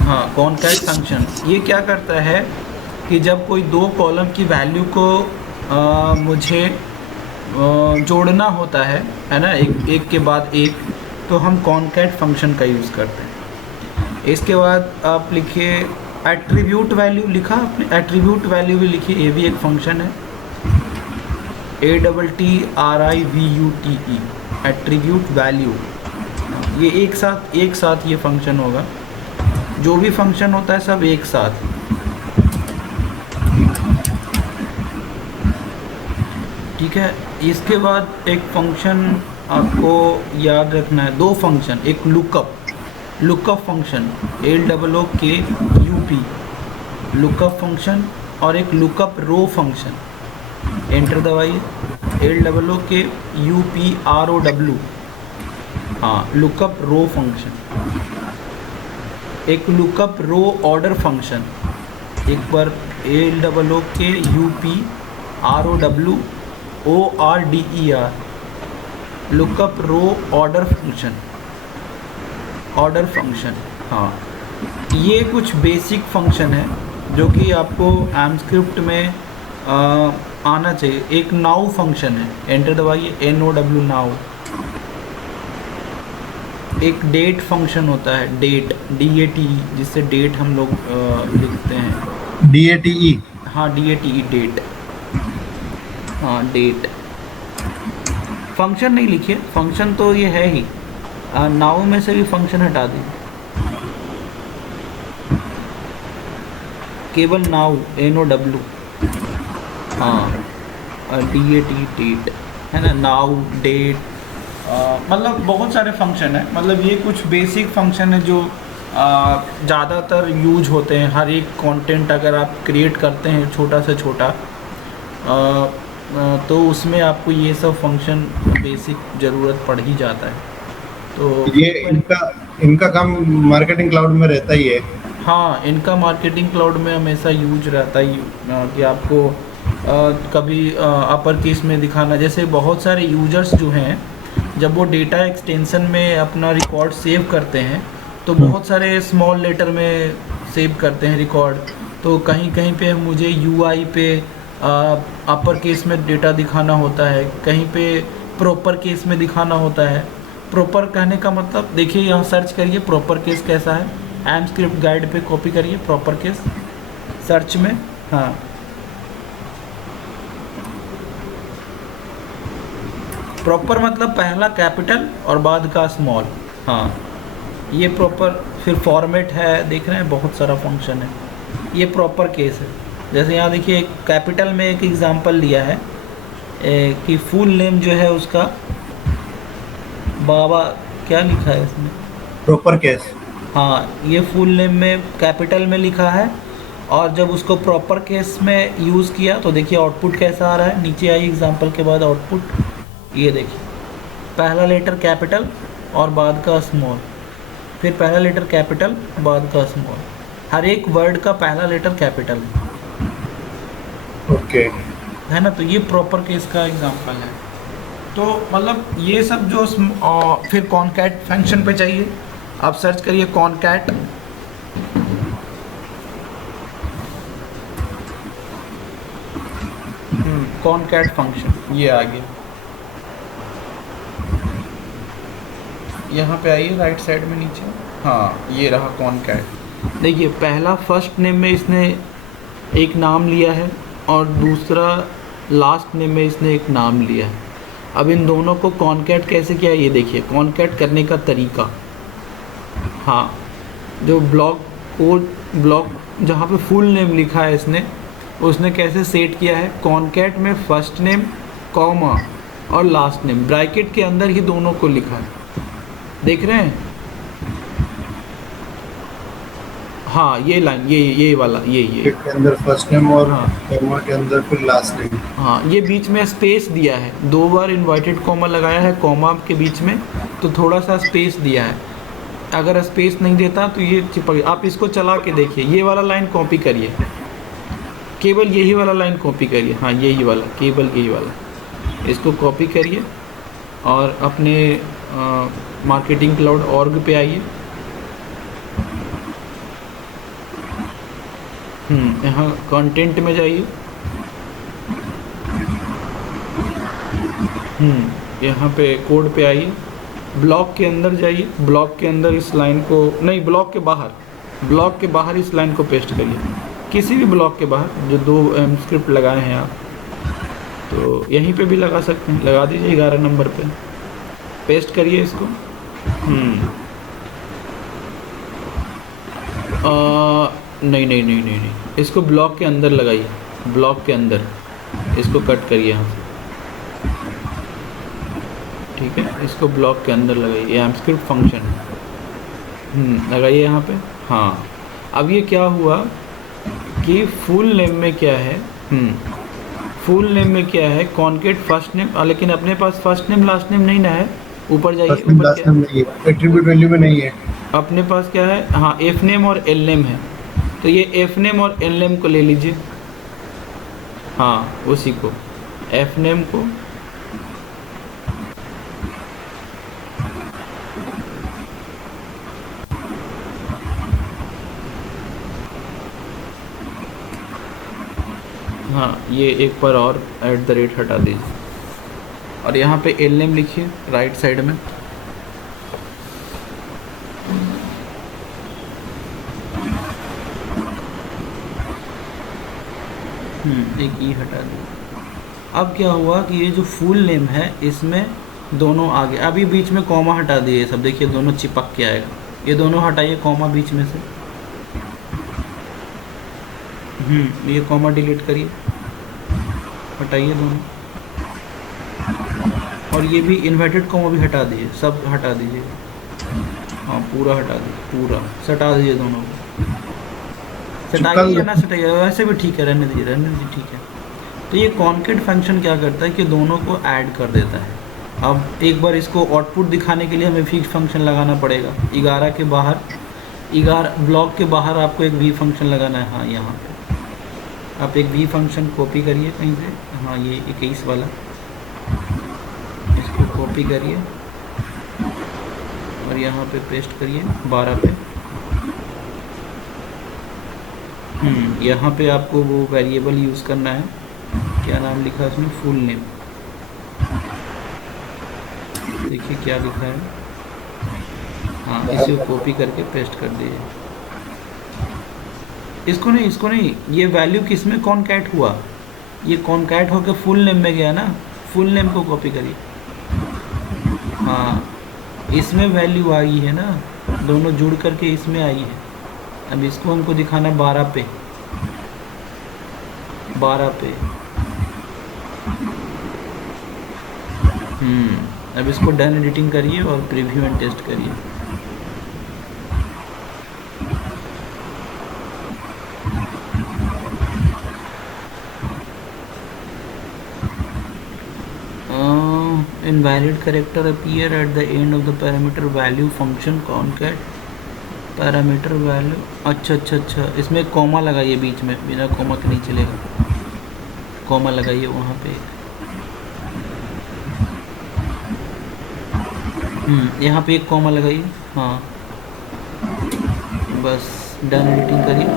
हाँ, कॉनकैट फंक्शन ये क्या करता है कि जब कोई दो कॉलम की वैल्यू को मुझे जोड़ना होता है ना, एक के बाद एक, तो हम कॉनकैट फंक्शन का यूज़ करते हैं। इसके बाद आप लिखिए एट्रीब्यूट वैल्यू। लिखा आपने? एट्रीब्यूट वैल्यू भी लिखिए, ये भी एक फंक्शन है, ATTRIVUTE, एट्रीब्यूट वैल्यू। ये एक साथ ये फंक्शन होगा। जो भी फंक्शन होता है सब एक साथ। ठीक है। इसके बाद एक फंक्शन आपको याद रखना है, दो फंक्शन, एक lookup function, LOOKUP, lookup function, और एक लुकअप रो फंक्शन। एंटर दबाइए, LOOKUPROW। हाँ, लुकअप रो फंक्शन। एक लुकअप रो ऑर्डर फंक्शन, एक बार LOOKUPROWORDER, लुकअप रो ऑर्डर फंक्शन। हाँ, ये कुछ बेसिक फंक्शन है जो कि आपको एमस्क्रिप्ट में आना चाहिए। एक नाउ फंक्शन है, एंटर दबाइए, NOW, नाउ। एक डेट फंक्शन होता है, DATE, जिससे डेट हम लोग लिखते हैं, DATE। हाँ, DATE, डेट। हाँ, डेट। फंक्शन नहीं लिखिए, फंक्शन तो ये है ही। नाउ में से भी फंक्शन हटा दीजिए, केवल नाउ, NOW। हाँ, DATE, डेट, है ना। नाउ, डेट, मतलब बहुत सारे फंक्शन है। मतलब ये कुछ बेसिक फंक्शन है जो ज़्यादातर यूज होते हैं। हर एक कंटेंट अगर आप क्रिएट करते हैं छोटा से छोटा, तो उसमें आपको ये सब फंक्शन बेसिक ज़रूरत पड़ ही जाता है। तो ये इनका काम मार्केटिंग क्लाउड में रहता ही है। हाँ, इनका मार्केटिंग क्लाउड में हमेशा यूज रहता ही, कि आपको कभी अपर केस में दिखाना। जैसे बहुत सारे यूजर्स जो हैं, जब वो डेटा एक्सटेंशन में अपना रिकॉर्ड सेव करते हैं तो बहुत सारे स्मॉल लेटर में सेव करते हैं रिकॉर्ड। तो कहीं कहीं पे मुझे UI पे अपर केस में डेटा दिखाना होता है, कहीं पे प्रॉपर केस में दिखाना होता है। प्रॉपर कहने का मतलब, देखिए यहाँ सर्च करिए प्रॉपर केस कैसा है, एमस्क्रिप्ट गाइड पे कॉपी करिए प्रॉपर केस सर्च में। हाँ, प्रॉपर मतलब पहला कैपिटल और बाद का स्मॉल। हाँ, ये प्रॉपर। फिर फॉर्मेट है, देख रहे हैं बहुत सारा फंक्शन है। ये प्रॉपर केस है। जैसे यहाँ देखिए कैपिटल में एक एग्जांपल लिया है कि फुल नेम जो है उसका बाबा, क्या लिखा है इसमें, प्रॉपर केस। हाँ, ये फुल नेम में कैपिटल में लिखा है, और जब उसको प्रॉपर केस में यूज़ किया तो देखिए आउटपुट कैसा आ रहा है। नीचे आई एग्जांपल के बाद आउटपुट, ये देखिए पहला लेटर कैपिटल और बाद का स्मॉल, फिर पहला लेटर कैपिटल बाद का स्मॉल। हर एक वर्ड का पहला लेटर कैपिटल ओके। है ना। तो ये प्रॉपर केस का एग्जांपल है। तो मतलब ये सब जो फिर कॉनकैट फंक्शन पे चाहिए, आप सर्च करिए कॉनकैट। कॉनकैट फंक्शन ये आ गया। यहाँ पे आइए राइट साइड में नीचे, हाँ ये रहा कॉनकैट। देखिए पहला फर्स्ट नेम में इसने एक नाम लिया है और दूसरा लास्ट नेम में इसने एक नाम लिया है। अब इन दोनों को कॉनकैट कैसे किया ये देखिए, कॉनकैट करने का तरीका। हाँ, जो ब्लॉक जहाँ पे फुल नेम लिखा है इसने, उसने कैसे सेट किया है, कॉनकैट में फर्स्ट नेम कॉमा और लास्ट नेम ब्रैकेट के अंदर ही दोनों को लिखा है, देख रहे हैं। हाँ ये लाइन ये वाला ये के अंदर फर्स्ट नेम और हाँ कॉमा के अंदर फिर लास्ट नेम। हाँ, ये बीच में स्पेस दिया है, 2 बार इन्वर्टेड कॉमा लगाया है कॉमा के बीच में, तो थोड़ा सा स्पेस दिया है। अगर स्पेस नहीं देता तो ये चिपक। आप इसको चला के देखिए, ये वाला लाइन कॉपी करिए, केवल यही वाला लाइन कॉपी करिए। हाँ यही वाला, केवल यही वाला, इसको कॉपी करिए और अपने मार्केटिंग क्लाउड ऑर्ग पे आइए। यहाँ कंटेंट में जाइए। यहाँ पे कोड पे आइए, ब्लॉक के अंदर जाइए, ब्लॉक के अंदर इस लाइन को नहीं, ब्लॉक के बाहर इस लाइन को पेस्ट करिए, किसी भी ब्लॉक के बाहर जो 2 स्क्रिप्ट लगाए हैं आप, तो यहीं पे भी लगा सकते हैं, लगा दीजिए 11 नंबर पे, पेस्ट करिए इसको। नहीं, इसको ब्लॉक के अंदर लगाइए, ब्लॉक के अंदर इसको कट करिए यहाँ से, ठीक है। इसको ब्लॉक के अंदर लगाइए, एम स्क्रिप्ट फंक्शन लगाइए यहाँ पे। हाँ, अब ये क्या हुआ कि फुल नेम में क्या है, फुल नेम में क्या है, कॉनकैट फर्स्ट नेम, लेकिन अपने पास फर्स्ट नेम लास्ट नेम नहीं ना है। ऊपर जाइए, ऊपर क्या है, एट्रीब्यूट वैल्यू में नहीं है अपने पास क्या है, हाँ एफ नेम और एल नेम है, तो ये एफ नेम और एल नेम को ले लीजिए। हाँ उसी को, एफ नेम को हाँ ये एक बार और @ हटा दीजिए और यहाँ पे एल नेम लिखिए राइट साइड में। एक ई हटा दिया। अब क्या हुआ कि ये जो फुल नेम है इसमें दोनों आगे, अभी बीच में कॉमा हटा दिए सब, देखिए दोनों चिपक के आएगा। ये दोनों हटाइए कॉमा बीच में से, ये कॉमा डिलीट करिए, हटाइए दोनों, और ये भी इन्वर्टेड कॉमा भी हटा दीजिए, सब हटा दीजिए। हाँ पूरा हटा दीजिए, पूरा सटा दीजिए दोनों को, सटाइए या ना सटाइए, वैसे भी ठीक है, रहने दीजिए ठीक है। तो ये कॉनकैट फंक्शन क्या करता है कि दोनों को ऐड कर देता है। अब एक बार इसको आउटपुट दिखाने के लिए हमें फिक्स फंक्शन लगाना पड़ेगा। 11 के बाहर, 11 ब्लॉक के बाहर आपको एक वी फंक्शन लगाना है। हाँ यहाँ पे आप एक वी फंक्शन कॉपी करिए कहीं से, हाँ ये 21 वाला, इसको कॉपी करिए और यहाँ पे पेस्ट करिए 12 पे। यहाँ पे आपको वो वेरिएबल यूज़ करना है, क्या नाम लिखा है उसमें, फुल नेम, देखिए क्या लिखा है। हाँ इसे कॉपी करके पेस्ट कर दीजिए। इसको नहीं, ये वैल्यू किस में कॉनकैट हुआ, ये कॉनकैट होकर फुल नेम में गया ना, फुल नेम को कॉपी करिए। हाँ इसमें वैल्यू आई है ना, दोनों जुड़ करके इसमें आई है। अब इसको हमको दिखाना 12 पे, 12 पे। अब इसको डन एडिटिंग करिए और प्रीव्यू एंड टेस्ट करिए। Invalid character appear at the end of the parameter value function concat parameter value, अच्छा अच्छा अच्छा, इसमें कॉमा लगाइए बीच में, बिना कॉमा के नहीं चलेगा, कॉमा लगाइए वहाँ पे। यहाँ पे एक कॉमा लगाइए, हाँ बस, डन एडिटिंग करिए।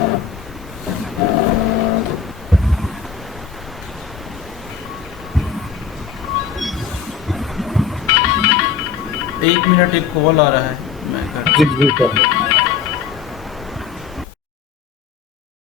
एक मिनट, एक कॉल आ रहा है, मैं कर जी जी सर।